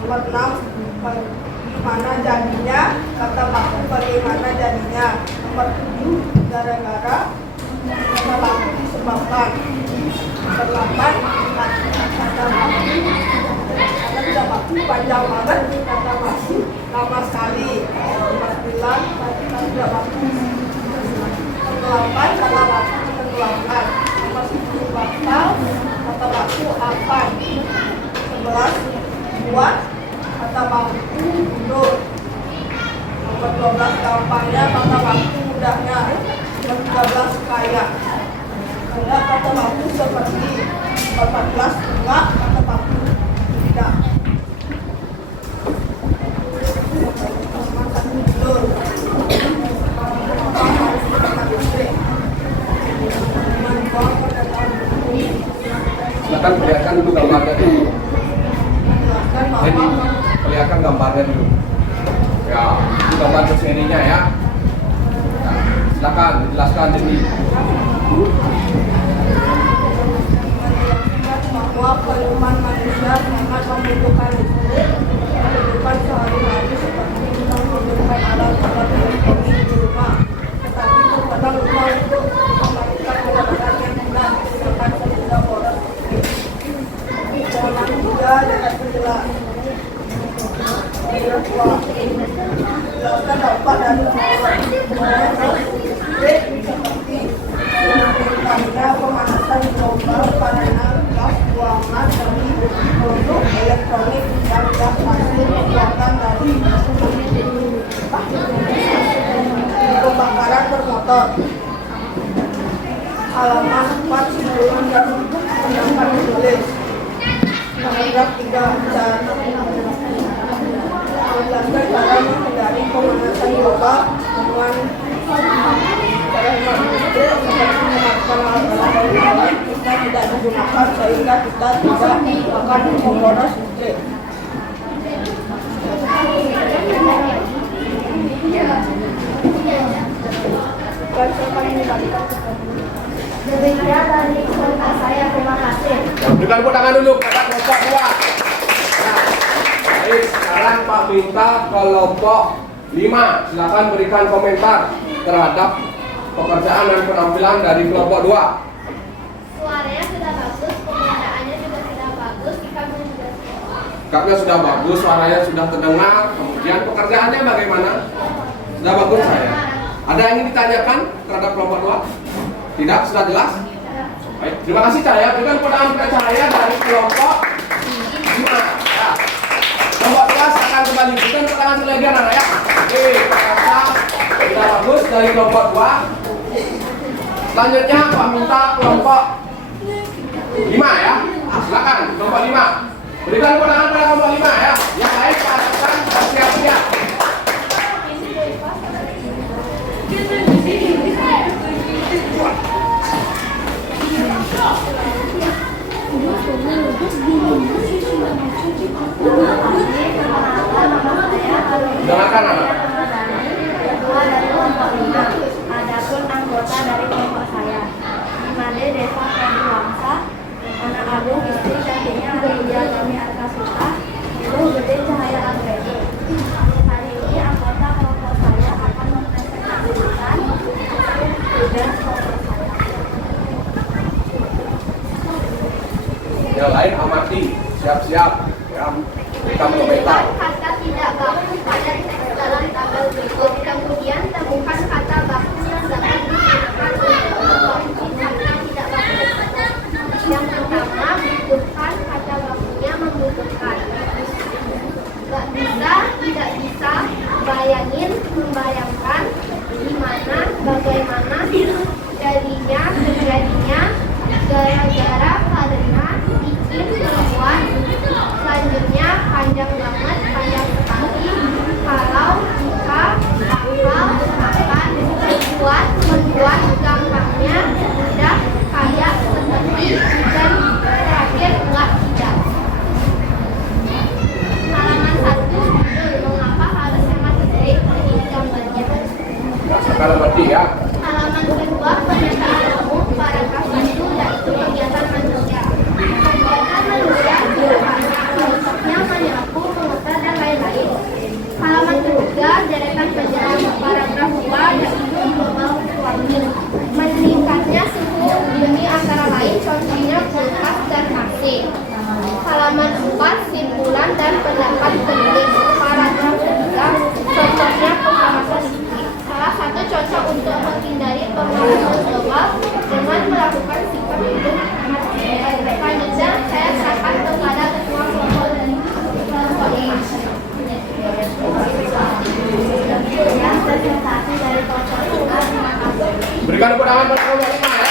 Nomor 6, bagaimana jadinya, kata baku bagaimana jadinya. Nomor 7, gara-gara, kata baku disebabkan. Nomor 8, kata baku panjang banget, kata baku lama sekali. Nomor 9, kata baku tenggelamkan, kata baku tenggelamkan. Nomor 10, bakal, kata baku akan. 11, buat, kata baku mundur. Nomor 12, gampangnya, kata baku mudahnya. Nomor 13, kaya. Kaya, kata baku seperti. 14, enggak, kata baku tidak. Tidur. Silakan perlihatkan dulu gambarnya dulu. Jadi perlihatkan gambarnya dulu. Ya, itu gambar keseninya ya. Nah, silakan dijelaskan jadi. Bahwa kehidupan manusia sangat membutuhkan listrik. Kehidupan sehari-hari seperti kita membutuhkan alat-alat elektronik di rumah. Tetapi terkadang lupa untuk memastikan alat-alat yang tidak digunakan sesudah boros listrik. Jangan juga dengan penjelas. Jelaskan dampak dari boros listrik seperti meningkatnya pemanasan global karena gas buangan dari produk elektronik dan gas hasil pembuatan dari pembakaran bermotor. Halaman 4 sebelum dan pendapat menulis. Paragraf 3 menjelaskan cara menghindari pemanasan global dengan cara listrik seperti memakai alat-alat elektronik kita tidak digunakan sehingga kita tidak akan memboros listrik. Demikian dari kelompok saya, terima kasih. Ya, berikan tepuk tangan dulu pada kelompok 2. Ya. Baik, sekarang Pak minta kelompok 5. Silakan berikan komentar terhadap pekerjaan dan penampilan dari kelompok 2. Suaranya sudah bagus, pembukaannya juga sudah bagus, sikapnya juga Sikapnya sudah bagus, suaranya sudah terdengar. Kemudian pekerjaannya bagaimana? Sudah bagus saya. Ada yang ingin ditanyakan terhadap kelompok 2? Tidak? Sudah jelas? Baik, terima kasih Cahaya. Berikan tepuk tangan kepada Cahaya dari kelompok 5. Ya. Kelompok 2 akan kembali. Berikan tepuk tangan selagi anak ya. Oke, ternyata sudah bagus dari kelompok 2. Selanjutnya Pak minta kelompok 5 ya. Silakan kelompok 5. Berikan tepuk tangan pada kelompok 5 ya. Yang lain pastikan siap-siap. Dengarkan anak. Ketua dari kelompok 5. Adapun anggota dari kelompok saya, Imade Desa Wangsa, anak Agung, istri cantiknya Ria Kami Arkasuta, Ibu Gede Cahaya Anggreni. Hari ini anggota kelompok saya akan mempresentasikan tugas kelompok saya. Yang lain amati, siap-siap. Ya, kita komentar. Kata tidak baku pada dalam tabel berikut. Kemudian temukan kata baku yang dapat digunakan untuk membentuk kata tidak baku tersebut. Yang pertama, butuhkan. Kata bakunya membutuhkan. Gak bisa, tidak bisa, bayangin, membayangkan, gimana, bagaimana, jadinya, terjadinya, gara-gara, karena, bikin, perempuan. Selanjutnya panjang banget, panjang sekali. Kalau, jika, akal, akan, membuat, gampangnya, mudah, kayak, seperti, dan terakhir enggak tidak. Halaman 1, mengapa harus hemat listrik? Ini gambarnya. Sekarang mati ya. Halaman kedua, pernyataan umum paragraf 1, yaitu kegiatan manusia. Kegiatan manusia biasanya konsepnya menyapu, mengetar, dan lain-lain. Halaman ketiga, deretan penjelasan paragraf 2, yaitu global warming. Meningkatnya suhu bumi antara lain, contohnya kulkas dan AC. Halaman 4, simpulan dan pendapat penulis. Paragraf 3, contohnya pemanasan listrik. Salah satu contoh untuk menghindari pemanasan global dengan melakukan sikap hidup hemat. Selanjutnya saya serahkan kepada ketua kelompok ini. Yang presentasi dari kelompok kita, terima kasih. Berikan tepuk tangan pada kelompok 5 ya.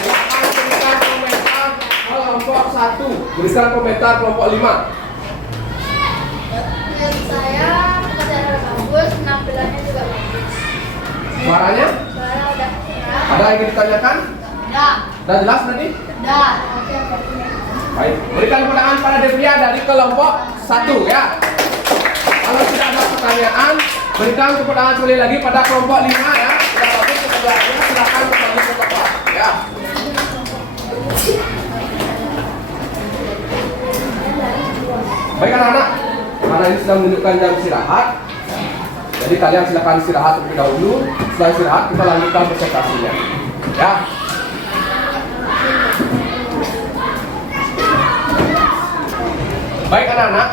Silakan berikan komentar kelompok 1. Berikan komentar kelompok 5. Menurut saya acara bagus, penampilannya juga bagus. Suaranya? Suara udah keras. Ada yang ingin ditanyakan? Udah. Sudah jelas tadi? Udah. Baik, berikan tepuk tangan pada Devia dari kelompok 1 ya. Kalau tidak ada pertanyaan, berikan tepuk tangan sekali lagi pada kelompok 5 ya. Sudah bagus pekerjaannya, silakan kembali ke tempat ya. Baik anak-anak, karena ini sedang menunjukkan jam istirahat, jadi kalian silakan istirahat terlebih dahulu. Setelah istirahat kita lanjutkan presentasinya ya. Baik anak-anak,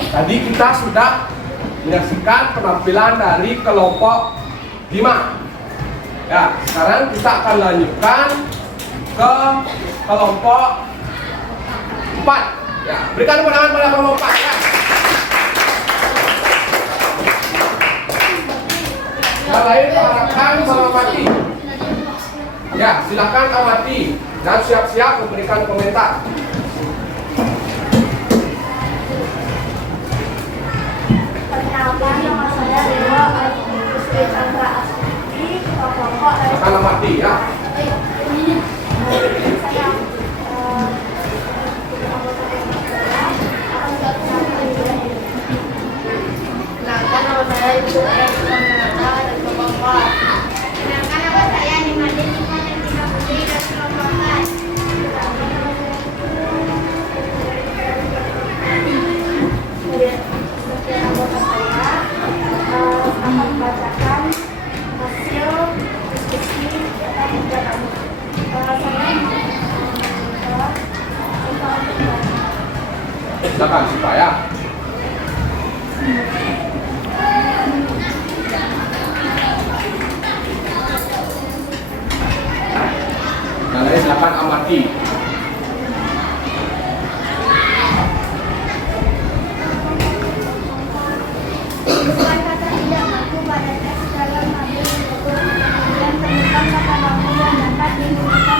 tadi kita sudah menyaksikan penampilan dari kelompok 5. Ya, sekarang kita akan lanjutkan ke kelompok 4. Ya, berikan tepuk tangan pada kelompok 4 ya. Yang lain harapkan mengamati. Ya, silakan amati dan siap-siap memberikan komentar. Perkenalkan, nama saya Dewa Astuti Chandra Astuti, kelompok Silakan amati ya. saya anggota kelompok saya akan melakukan ujian ini. Kenalkan nama saya Ibu Erna dari kelompok 4. Kenalkan, nama saya Nimade Sukma dan Tina Putri dari kelompok 4. Kemudian anggota saya akan membacakan hasil diskusi kita kegiatan Silakan supaya. Yang lain silakan amati. Bukan kata tidak mampu pada tes dalam tabel berikut. Kemudian temukan kata mampu yang dapat digunakan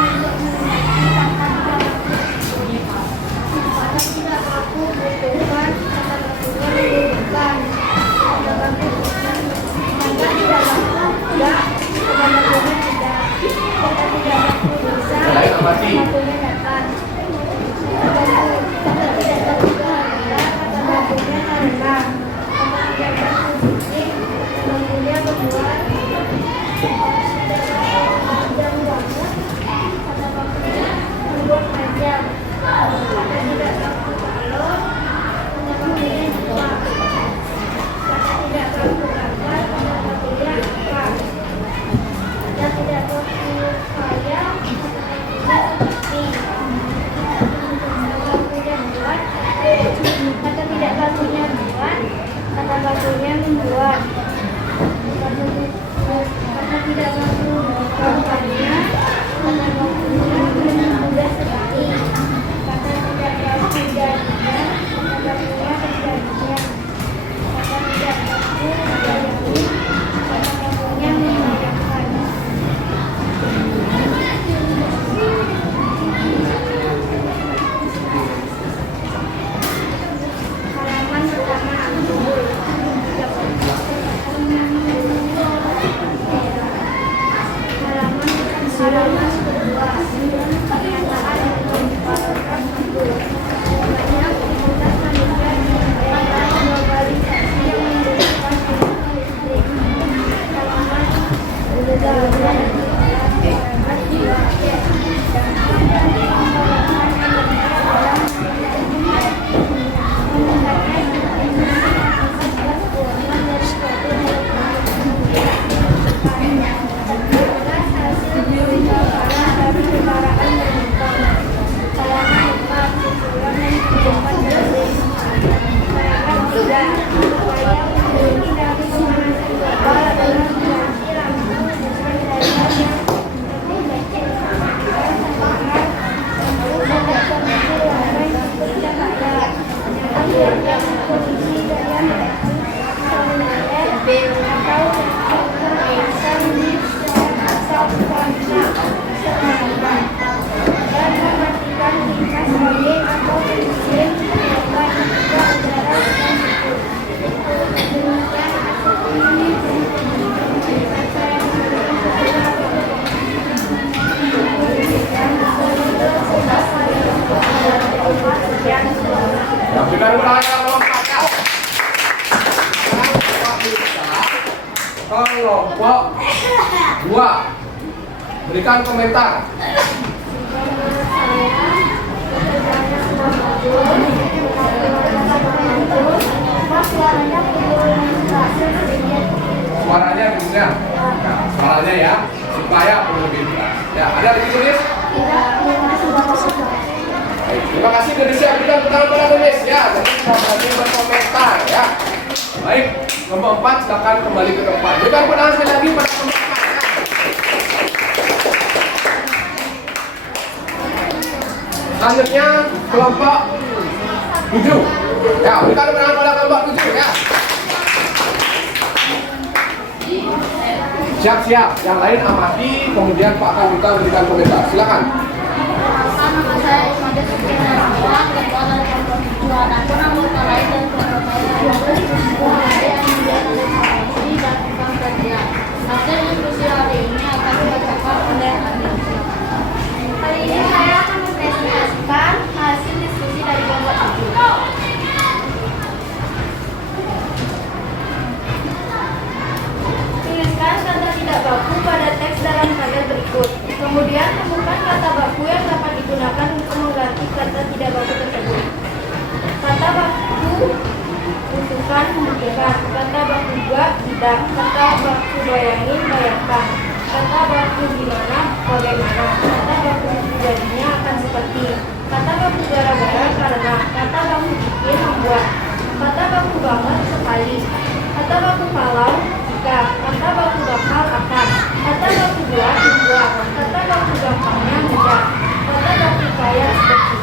Halaman kedua, pernyataan yang paragraf 1. Banyak komunitas manusia di era globalisasi yang membutuhkan tenaga listrik. Halaman 2, paragraf 2. Dari pembahasan yang berbeda dalam meningkatkan kapasitas keuangan dari suatu hasil penjualan dari kendaraan bermotor. Halaman 4, susulan yang didapat dari paragraf 3. Upaya memiliki dari pemanasan global adalah menjadi lampu sesuai daya yang Berikan pertanyaan kelompok ya. Kelompok 2. Berikan komentar. Suaranya gimana? Suaranya ya, supaya lebih jelas. Ya, ada lagi tulis? Terima kasih sudah disiapkan pertanyaan pada tulis ya. Jadi kita berani berkomentar ya. Baik, kelompok 4 silakan kembali ke tempat. Berikan pertanyaan sekali lagi pada kelompok 4 ya. Selanjutnya kelompok 7. Ya, berikan pertanyaan pada kelompok 7 ya. Siap-siap, yang lain amati, kemudian Pak Kanduta berikan komentar. Silakan. Nama saya Ismail Sukiana, ketua dari kelompok 7. Adapun anggota lain dari kelompok lain yang menjadi informasi dan tentang kerja. Hasil diskusi hari ini akan dibacakan oleh Adil. Kali ini saya akan mempresentasikan hasil diskusi dari kelompok 7. Tuliskan kata tidak baku pada teks dalam tabel berikut. Kemudian temukan kata baku yang dapat digunakan untuk mengganti kata tidak baku tersebut. Kata baku untukkan, membutuhkan. Kata baku buat, tidak. Kata baku bayangin, bayangkan. Kata baku gimana, bagaimana. Kata baku jadinya akan seperti. Kata baku gara-gara, karena. Kata baku bikin, membuat. Kata baku banget, sekali. Kata baku kalau, jika. Kata baku bakal, akan. Kata baku buat, membuat. Kata baku gampangnya, mudah. Kata baku kaya, seperti.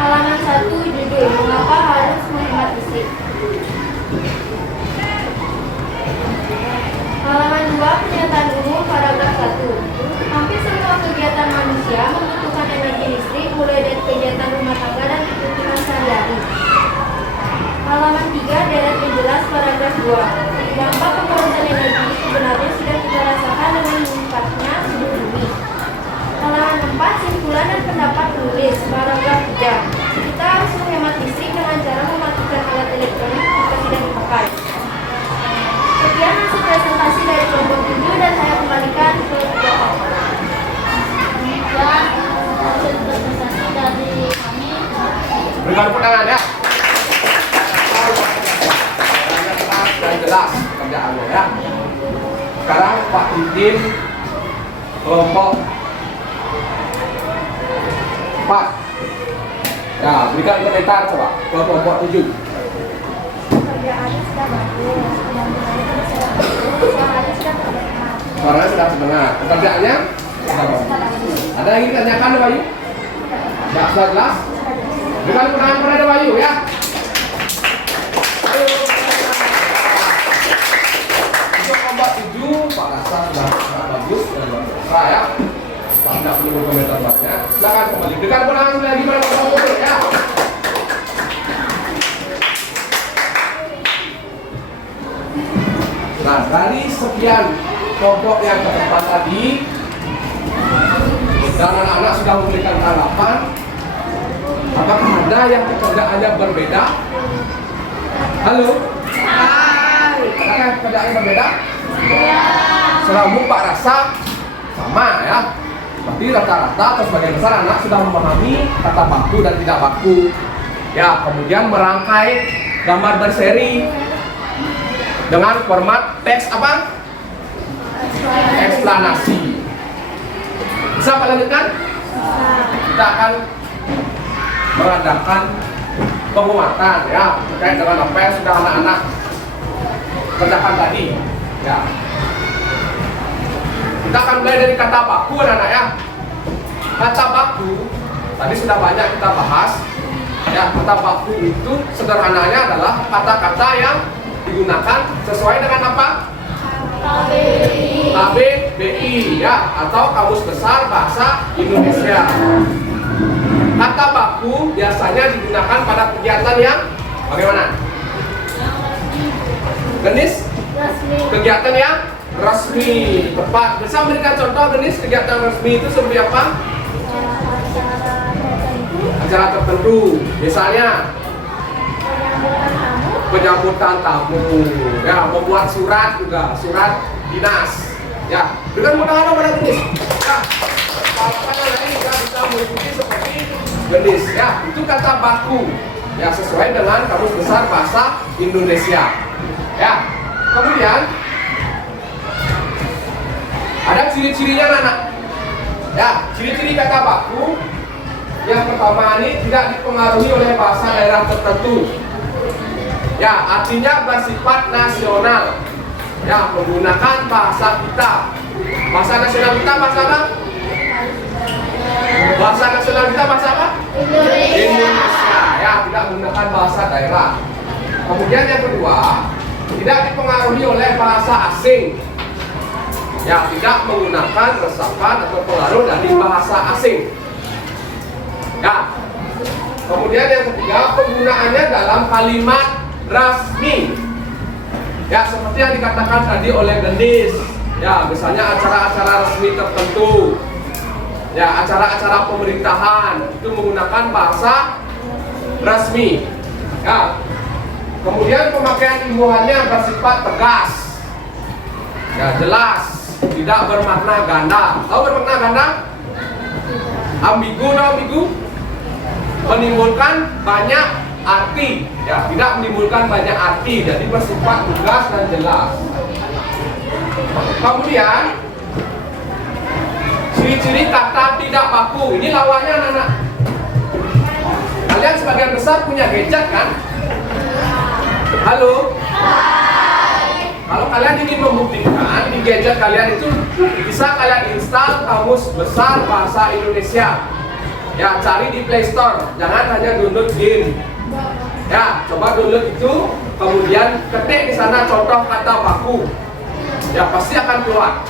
Halaman 1, judul Mengapa harus menghemat listrik. Halaman 2, pernyataan umum paragraf 1. Hampir semua kegiatan manusia membutuhkan energi listrik, mulai dari kegiatan rumah tangga dan kebutuhan sehari-hari. Halaman 3, deret penjelas paragraf 2. Dampak pemborosan energi sebenarnya sudah kita rasakan dengan meningkatnya suhu bumi. Halaman 4, simpulan dan pendapat penulis paragraf 3. Kita harus menghemat listrik dengan cara mematikan alat elektronik jika tidak dipakai. Sekian hasil presentasi dari kelompok 7 dan saya kembalikan ke kelompok 4. Demikian hasil presentasi dari kami. Berikan pertanyaan ya. Dan jelas kerjaannya ya. Sekarang Pak Didin kelompok 4. Ya, berikan komentar coba ke kelompok 7. Kerjaannya sudah bagus, penampilannya sudah bagus, suaranya sudah terdengar. Suaranya sudah terdengar. Pekerjaannya sudah bagus. Ada yang ingin ditanyakan Bayu? Tidak sudah jelas? Berikan pertanyaan kepada Bayu ya. Ayo. Untuk kelompok 7, Pak Rasa sudah sangat bagus dan luar biasa ya. Pak tidak perlu berkomentar banyak. Silakan kembali. Berikan pertanyaan lagi pada kelompok 7 ya. Nah, Nah, dari sekian kelompok yang terdapat tadi, dan anak-anak sudah memberikan tanggapan, apakah ada yang pekerjaannya berbeda? Halo? Hai. Apakah pekerjaannya berbeda? Ya. Selama Pak rasa sama ya. Berarti rata-rata atau sebagian besar anak sudah memahami kata baku dan tidak baku. Ya, kemudian merangkai gambar berseri dengan format teks apa? Eksplanasi. Bisa Pak lanjutkan? Kita akan mengadakan penguatan ya terkait dengan apa yang sudah anak-anak kerjakan tadi. Ya. Kita akan mulai dari kata baku anak-anak ya. Kata baku tadi sudah banyak kita bahas. Ya, kata baku itu sederhananya adalah kata-kata yang digunakan sesuai dengan apa? KBBI ya, atau Kamus Besar Bahasa Indonesia. Kata baku biasanya digunakan pada kegiatan yang bagaimana? Genis? Kegiatan yang resmi. Tepat. Bisa memberikan contoh Genis kegiatan resmi itu seperti apa? Acara tertentu. Misalnya penyambutan tamu, ya, membuat surat juga, surat dinas, ya. Dengan mudah-mudahan pada Genis, ya. Kalau lain juga bisa mengikuti seperti Genis, ya. Itu kata baku, ya, sesuai dengan Kamus Besar Bahasa Indonesia, ya. Kemudian ada ciri-cirinya anak, ya. Ciri-ciri kata baku yang pertama ini tidak dipengaruhi oleh bahasa daerah tertentu. Ya, artinya bersifat nasional. Ya, menggunakan bahasa kita. Bahasa nasional kita bahasa apa? Bahasa nasional kita bahasa apa? Indonesia. Ya, tidak menggunakan bahasa daerah. Kemudian yang kedua, tidak dipengaruhi oleh bahasa asing. Ya, tidak menggunakan resapan atau pengaruh dari bahasa asing. Ya. Kemudian yang ketiga, penggunaannya dalam kalimat resmi. Ya, seperti yang dikatakan tadi oleh Genis. Ya, misalnya acara-acara resmi tertentu. Ya, acara-acara pemerintahan itu menggunakan bahasa resmi. Ya. Kemudian pemakaian imbuhannya bersifat tegas. Ya, jelas, tidak bermakna ganda. Tahu bermakna ganda? Ambigu, atau ambigu? Menimbulkan banyak arti, ya, tidak menimbulkan banyak arti, jadi bersifat tegas dan jelas. Kemudian ciri-ciri kata tidak baku, ini lawannya anak-anak. Kalian sebagian besar punya gadget kan? Halo? Hai. Kalau kalian ingin membuktikan di gadget kalian itu bisa kalian install Kamus Besar Bahasa Indonesia. Ya, cari di Play Store, jangan hanya download game. Ya, coba download itu, kemudian ketik di sana contoh kata baku. Ya, pasti akan keluar.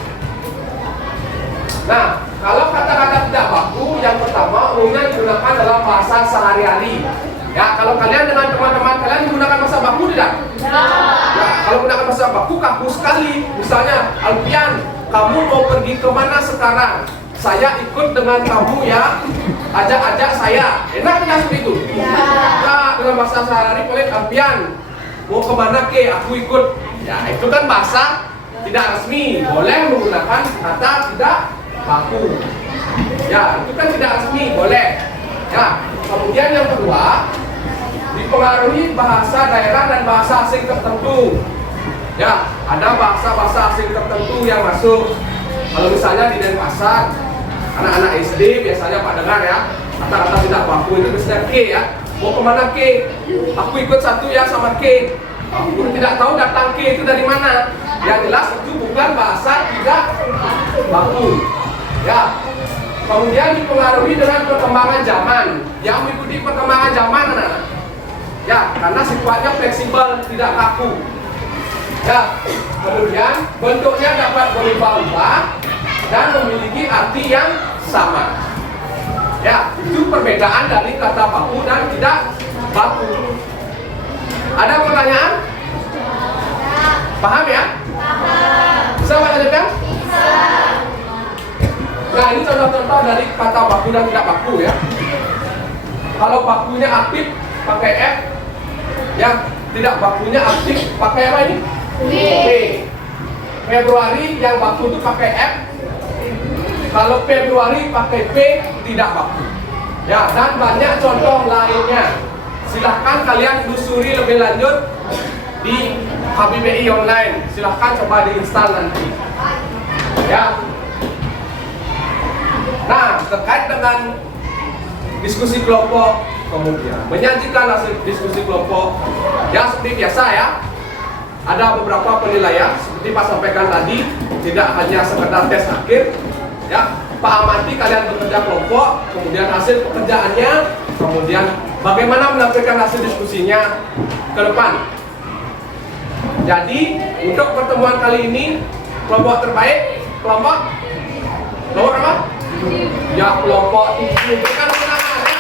Nah, kalau kata-kata tidak baku, yang pertama umumnya digunakan dalam bahasa sehari-hari. Ya, kalau kalian dengan teman-teman kalian menggunakan bahasa baku tidak? Ya, kalau menggunakan bahasa baku kaku sekali. Misalnya, Alfian, kamu mau pergi kemana sekarang? Saya ikut dengan kamu ya. Ajak-ajak saya. Enak tidak seperti itu? Ya. Nah, dengan bahasa sehari-hari paling Alfian, mau kemana ke? Aku ikut. Ya, itu kan bahasa tidak resmi. Boleh menggunakan kata tidak baku. Ya, itu kan tidak resmi. Boleh. Ya, kemudian yang kedua, dipengaruhi bahasa daerah dan bahasa asing tertentu. Ya, ada bahasa-bahasa asing tertentu yang masuk. Kalau misalnya di Denpasar, anak-anak SD biasanya Pak dengar ya, kata-kata tidak baku itu biasanya ke ya. Mau kemana ke? Aku ikut satu ya sama ke. Aku tidak tahu datang ke itu dari mana. Yang jelas itu bukan bahasa tidak baku. Ya. Kemudian dipengaruhi dengan perkembangan zaman. Yang mengikuti perkembangan zaman anak-anak. Ya, karena sifatnya fleksibel, tidak kaku. Ya. Kemudian bentuknya dapat berubah-ubah dan memiliki arti yang sama. Ya, itu perbedaan dari kata baku dan tidak baku. Ada pertanyaan? Paham ya? Nah, ini contoh-contoh dari kata baku dan tidak baku ya. Kalau bakunya aktif pakai F, ya. Tidak bakunya aktif pakai apa ini? P. Februari yang baku itu pakai F. Kalau Februari pakai P, tidak baku. Ya, dan banyak contoh lainnya. Silahkan kalian telusuri lebih lanjut di KBBI online. Silahkan coba diinstal nanti. Ya. Nah, terkait dengan diskusi kelompok, kemudian menyajikan hasil diskusi kelompok, ya seperti biasa ya. Ada beberapa penilaian seperti Pak sampaikan tadi, tidak hanya sekedar tes akhir, ya. Pak amati kalian bekerja kelompok, kemudian hasil pekerjaannya, kemudian bagaimana menampilkan hasil diskusinya ke depan. Jadi untuk pertemuan kali ini, kelompok terbaik, kelompok apa? Ya, kelompok 7. Bukan kemenangan ya.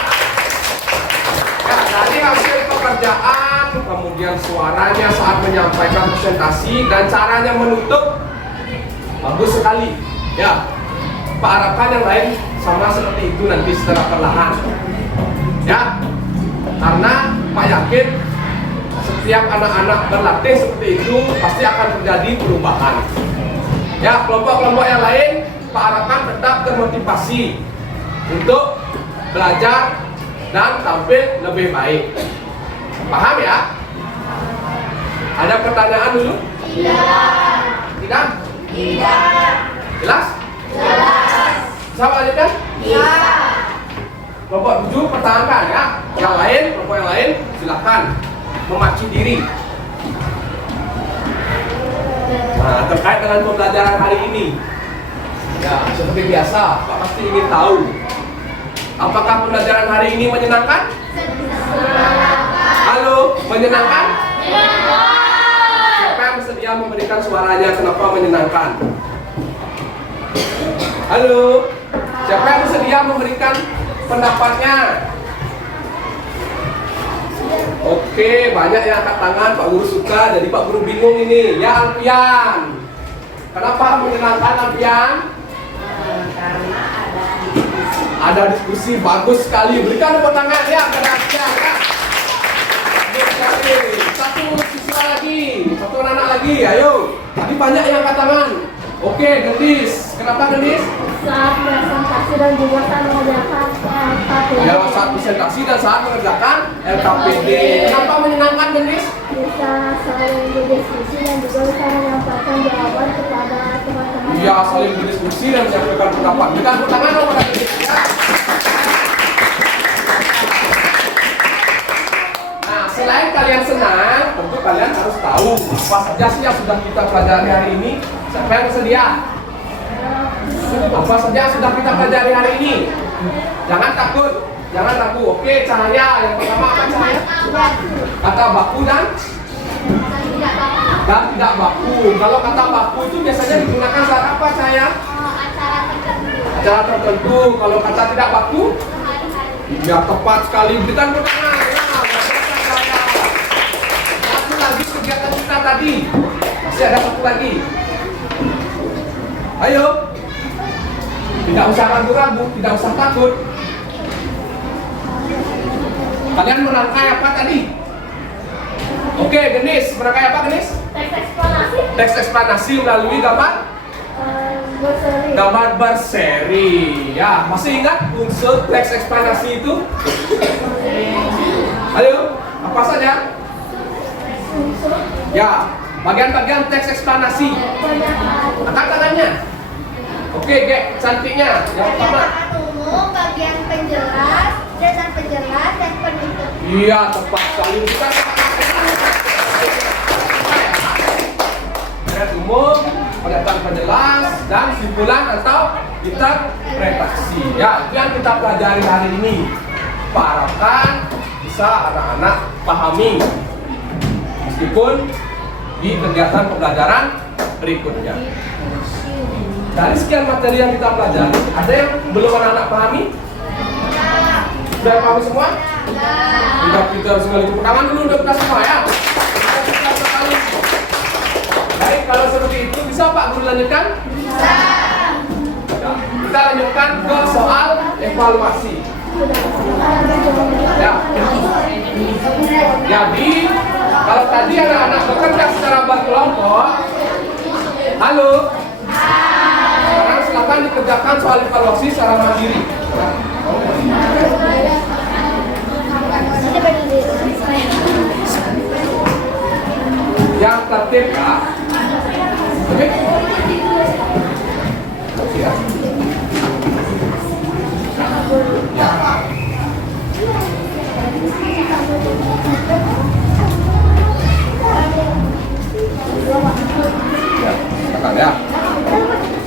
Ya, dari hasil pekerjaan, kemudian suaranya saat menyampaikan presentasi dan caranya menutup bagus sekali. Ya, Pak harapkan yang lain sama seperti itu nanti secara perlahan. Ya, karena Pak yakin setiap anak-anak berlatih seperti itu pasti akan terjadi perubahan. Ya, kelompok-kelompok yang lain Pak harapkan tetap termotivasi untuk belajar dan tampil lebih baik. Paham ya? Ada pertanyaan dulu? Tidak. Tidak? Tidak. Jelas? Jelas. Bisa lanjutkan? Iya. Kelompok 7 pertahankan ya. Yang lain, kelompok yang lain silakan memacu diri. Nah, terkait dengan pembelajaran hari ini, ya seperti biasa, Pak pasti ingin tahu apakah pembelajaran hari ini menyenangkan? Halo, menyenangkan? Siapa yang bersedia memberikan suaranya kenapa menyenangkan? Halo, siapa yang bersedia memberikan pendapatnya? Oke, banyak yang angkat tangan. Pak Guru suka, jadi Pak Guru bingung ini. Ya, Alfian, kenapa menyenangkan Alfian? Karena Ada diskusi, bagus sekali. Berikan tepuk tangan ya kepada Alfian ya. Bagus sekali. Satu siswa lagi, satu anak lagi. Ayo. Tadi banyak yang angkat tangan. Oke, Gendis. Kenapa Gendis? Saat presentasi dan juga saat mengerjakan LKPD. Ya, saat presentasi dan saat mengerjakan LKPD. Kenapa menyenangkan Gendis? Bisa saling berdiskusi dan juga bisa menyampaikan jawaban kepada teman-teman. Iya, saling berdiskusi dan menyampaikan pendapat. Berikan tepuk tangan dong pada Gendis ya. Nah, selain kalian senang, tentu kalian harus tahu apa saja sih yang sudah kita pelajari hari ini. Siapa yang bersedia? Apa saja yang sudah kita pelajari hari ini? Jangan takut, jangan ragu. Oke, caranya yang pertama apa caranya? Kata baku dan tidak baku. Kalau kata baku itu biasanya digunakan saat apa saya? Acara tertentu. Kalau kata tidak baku, ya tepat sekali. Berikan tepuk tangan. Satu lagi kegiatan kita tadi. Masih ada satu lagi. Ayo. Tidak usah ragu-ragu, tidak usah takut. Kalian merangkai apa tadi? Oke, Genis, merangkai apa Genis? Teks eksplanasi. Teks eksplanasi melalui gambar Berseri. gambar berseri. Ya, masih ingat unsur teks eksplanasi itu? Ayo, apa saja? Ya, bagian-bagian teks eksplanasi. Angkat tangannya. Oke, Gek, cantiknya. Yang pertama. umum, bagian penjelas, dan penjelas dan penutup. Iya, tepat sekali. Bukan bagian umum, pernyataan penjelas, dan simpulan atau interpretasi. Ya, itu yang kita pelajari hari ini. Pak harapkan bisa anak-anak pahami, meskipun di kegiatan pembelajaran berikutnya. Dari sekian materi yang kita pelajari, ada yang belum anak-anak pahami? Sudah pahami semua? Tidak, kita harus kembali tepuk tangan dulu untuk kita semua ya. Kita sekali. Baik, kalau seperti itu bisa Pak Guru lanjutkan? Bisa. Ya, Kita lanjutkan ke soal evaluasi. Ya. Jadi, kalau tadi anak-anak bekerja secara berkelompok, halo. Sekarang silakan dikerjakan soal evaluasi secara mandiri. Yang tertib ya. Oke. Ya. Ya, katakan ya.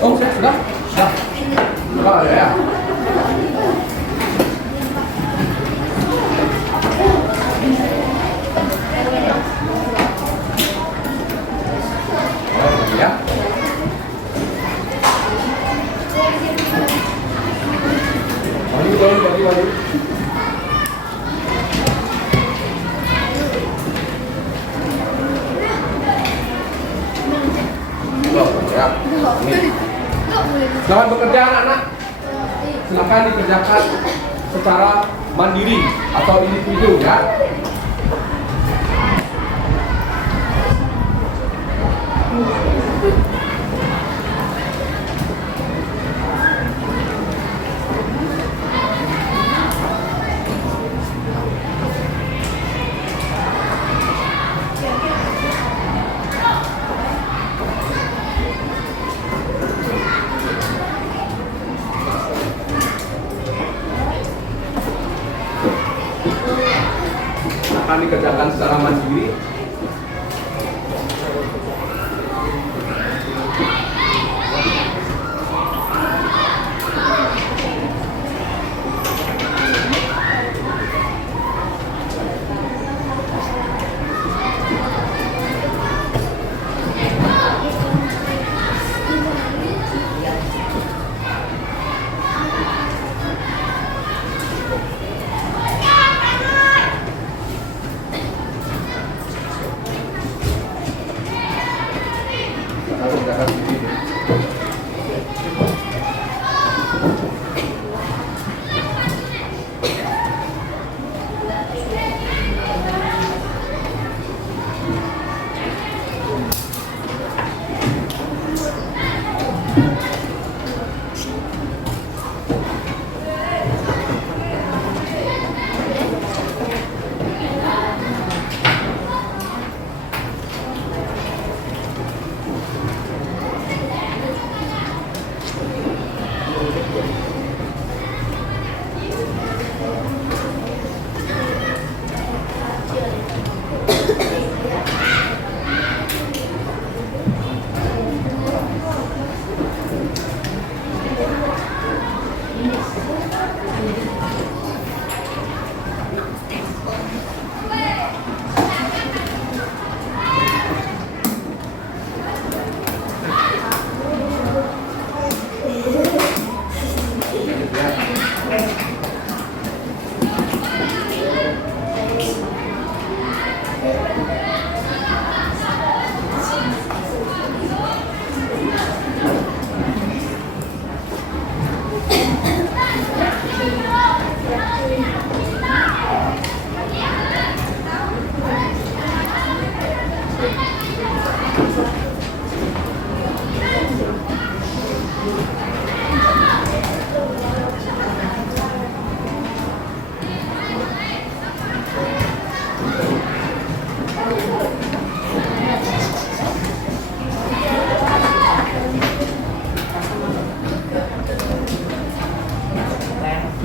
Oh, saya sudah. Sudah ada ya. Ya. Maju. Ya. Jangan bekerja anak-anak. Silakan dikerjakan secara mandiri atau individu ya. Akan dikerjakan secara mandiri.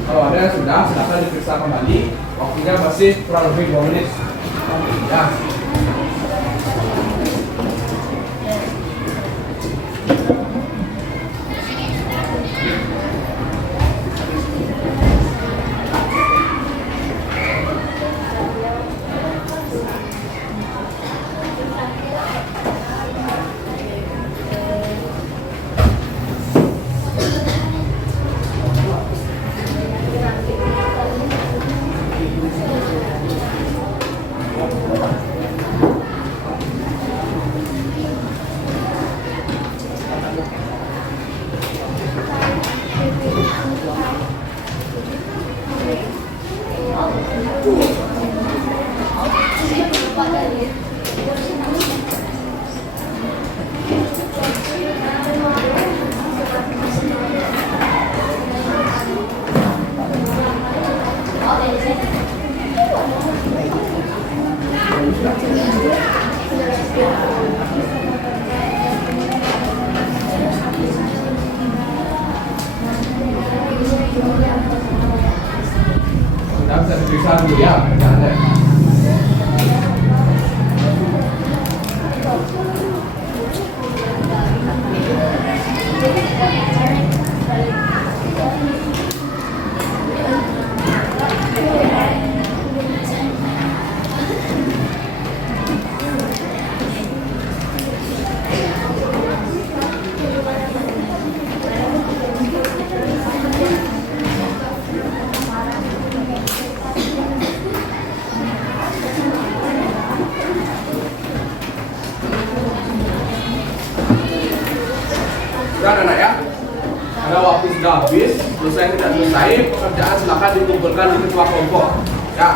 Kalau ada yang sudah, silakan diperiksa kembali. Waktunya masih kurang lebih 2 menit. Ya. Sudah bisa diperiksa dulu ya kerjaannya. Sudah anak ya, karena waktu sudah habis, selesai tidak selesai pekerjaan silakan dikumpulkan di ketua kelompok. Ya.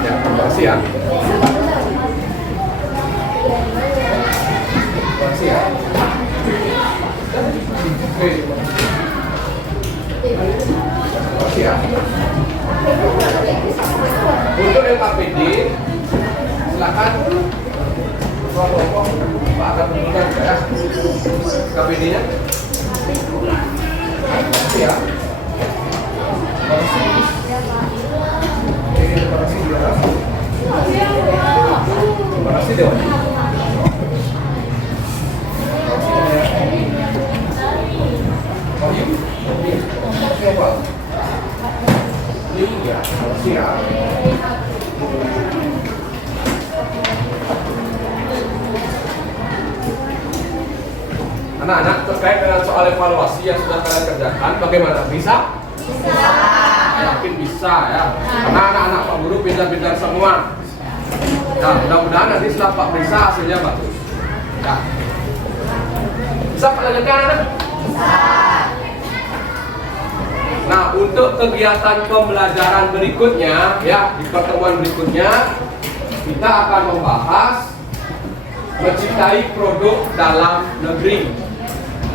Ya, terima kasih ya. Terima kasih ya. Terima kasih ya. Untuk LKPD, silakan kelompok Pak akan menunjukkan ya KPD-nya. Terima kasih ya. Terima kasih. Terima kasih Dewa. Terima kasih Dewa. Oh iya, siapa? Iya, terima kasih ya. Anak-anak, terkait dengan soal evaluasi yang sudah kalian kerjakan, bagaimana? Bisa? Bisa. Yakin bisa ya, karena anak-anak Pak Guru pintar-pintar semua. Nah, mudah-mudahan nanti setelah Pak periksa hasilnya bagus. Ya. Bisa Pak lanjutkan anak? Bisa. Nah, untuk kegiatan pembelajaran berikutnya, ya di pertemuan berikutnya kita akan membahas mencintai produk dalam negeri.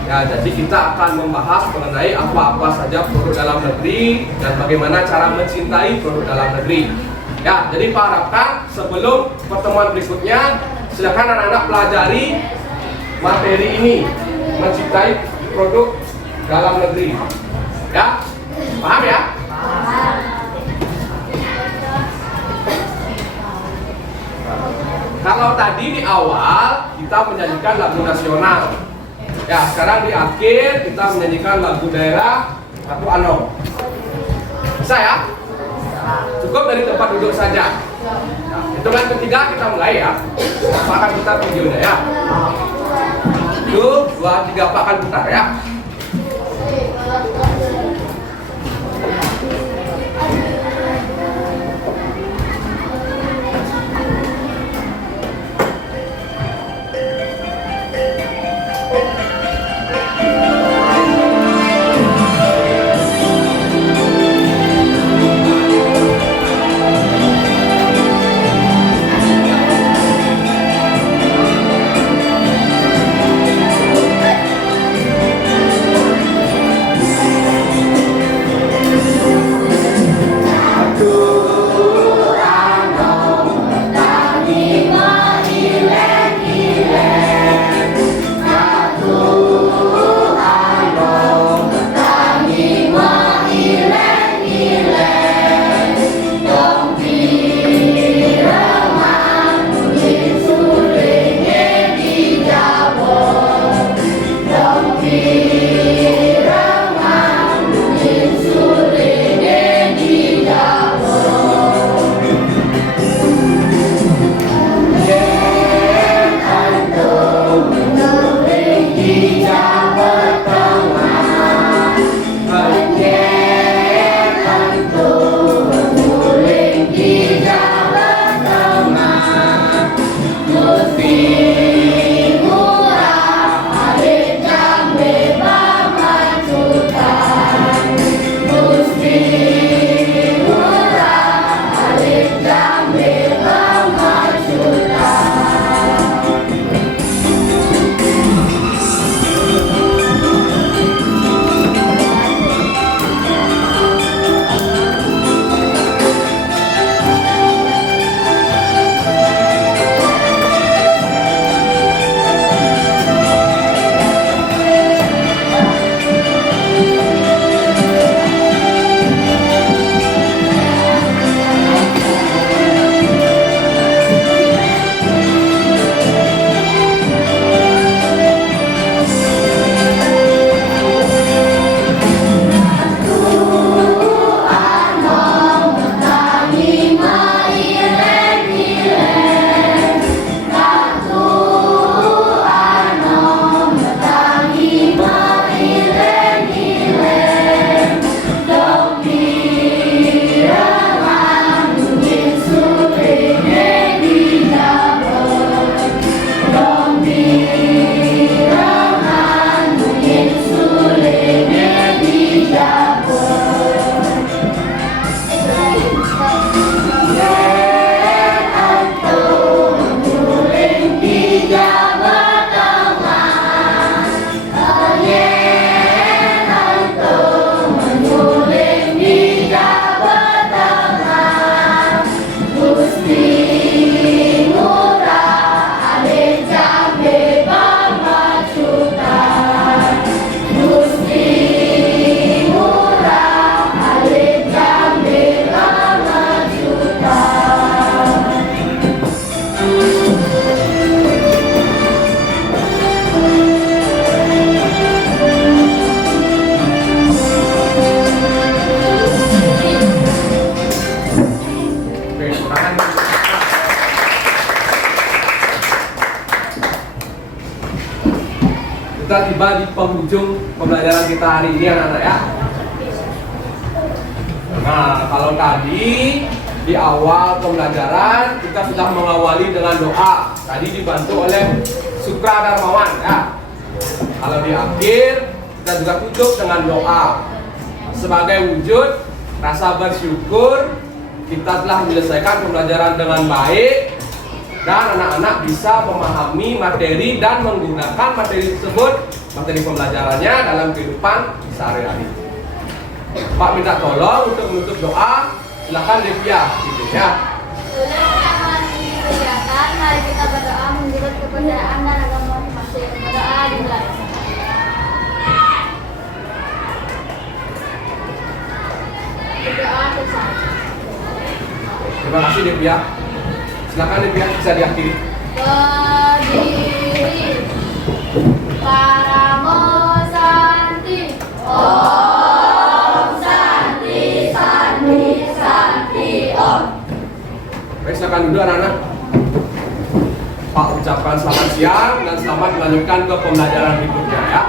Ya, jadi kita akan membahas mengenai apa-apa saja produk dalam negeri dan bagaimana cara mencintai produk dalam negeri. Ya, jadi Pak harapkan sebelum pertemuan berikutnya, silakan anak-anak pelajari materi ini, mencintai produk dalam negeri. Ya, paham ya? Paham. Kalau tadi di awal kita menyanyikan lagu nasional. Ya, sekarang di akhir kita menyanyikan lagu daerah atau anom. Bisa ya? Cukup dari tempat duduk saja. Nah, hitungan ketiga kita mulai ya. Pak akan putar videonya ya. 1, 2, 3 Pak akan putar ya. tiba di penghujung pembelajaran kita hari ini anak-anak ya. Nah, kalau tadi di awal pembelajaran kita sudah mengawali dengan doa. Tadi dibantu oleh Sukra Darmawan ya. Kalau di akhir kita juga tutup dengan doa. Sebagai wujud rasa bersyukur kita telah menyelesaikan pembelajaran dengan baik dan anak-anak bisa memahami materi dan menggunakan materi tersebut, materi pembelajarannya dalam kehidupan sehari-hari. Pak minta tolong untuk menutup doa. Silakan Devia, gitu ya. Sebelum kita mengakhiri kegiatan, mari kita berdoa menurut kepercayaan dan agama masing-masing. Berdoa dimulai. Berdoa selesai. Terima kasih Devia. Silakan Devia, bisa diakhiri. Berdiri. Paramo Santi. Om Santi Santi Santi Om. Baik, silakan duduk anak-anak. Pak ucapkan selamat siang dan selamat melanjutkan ke pembelajaran berikutnya ya.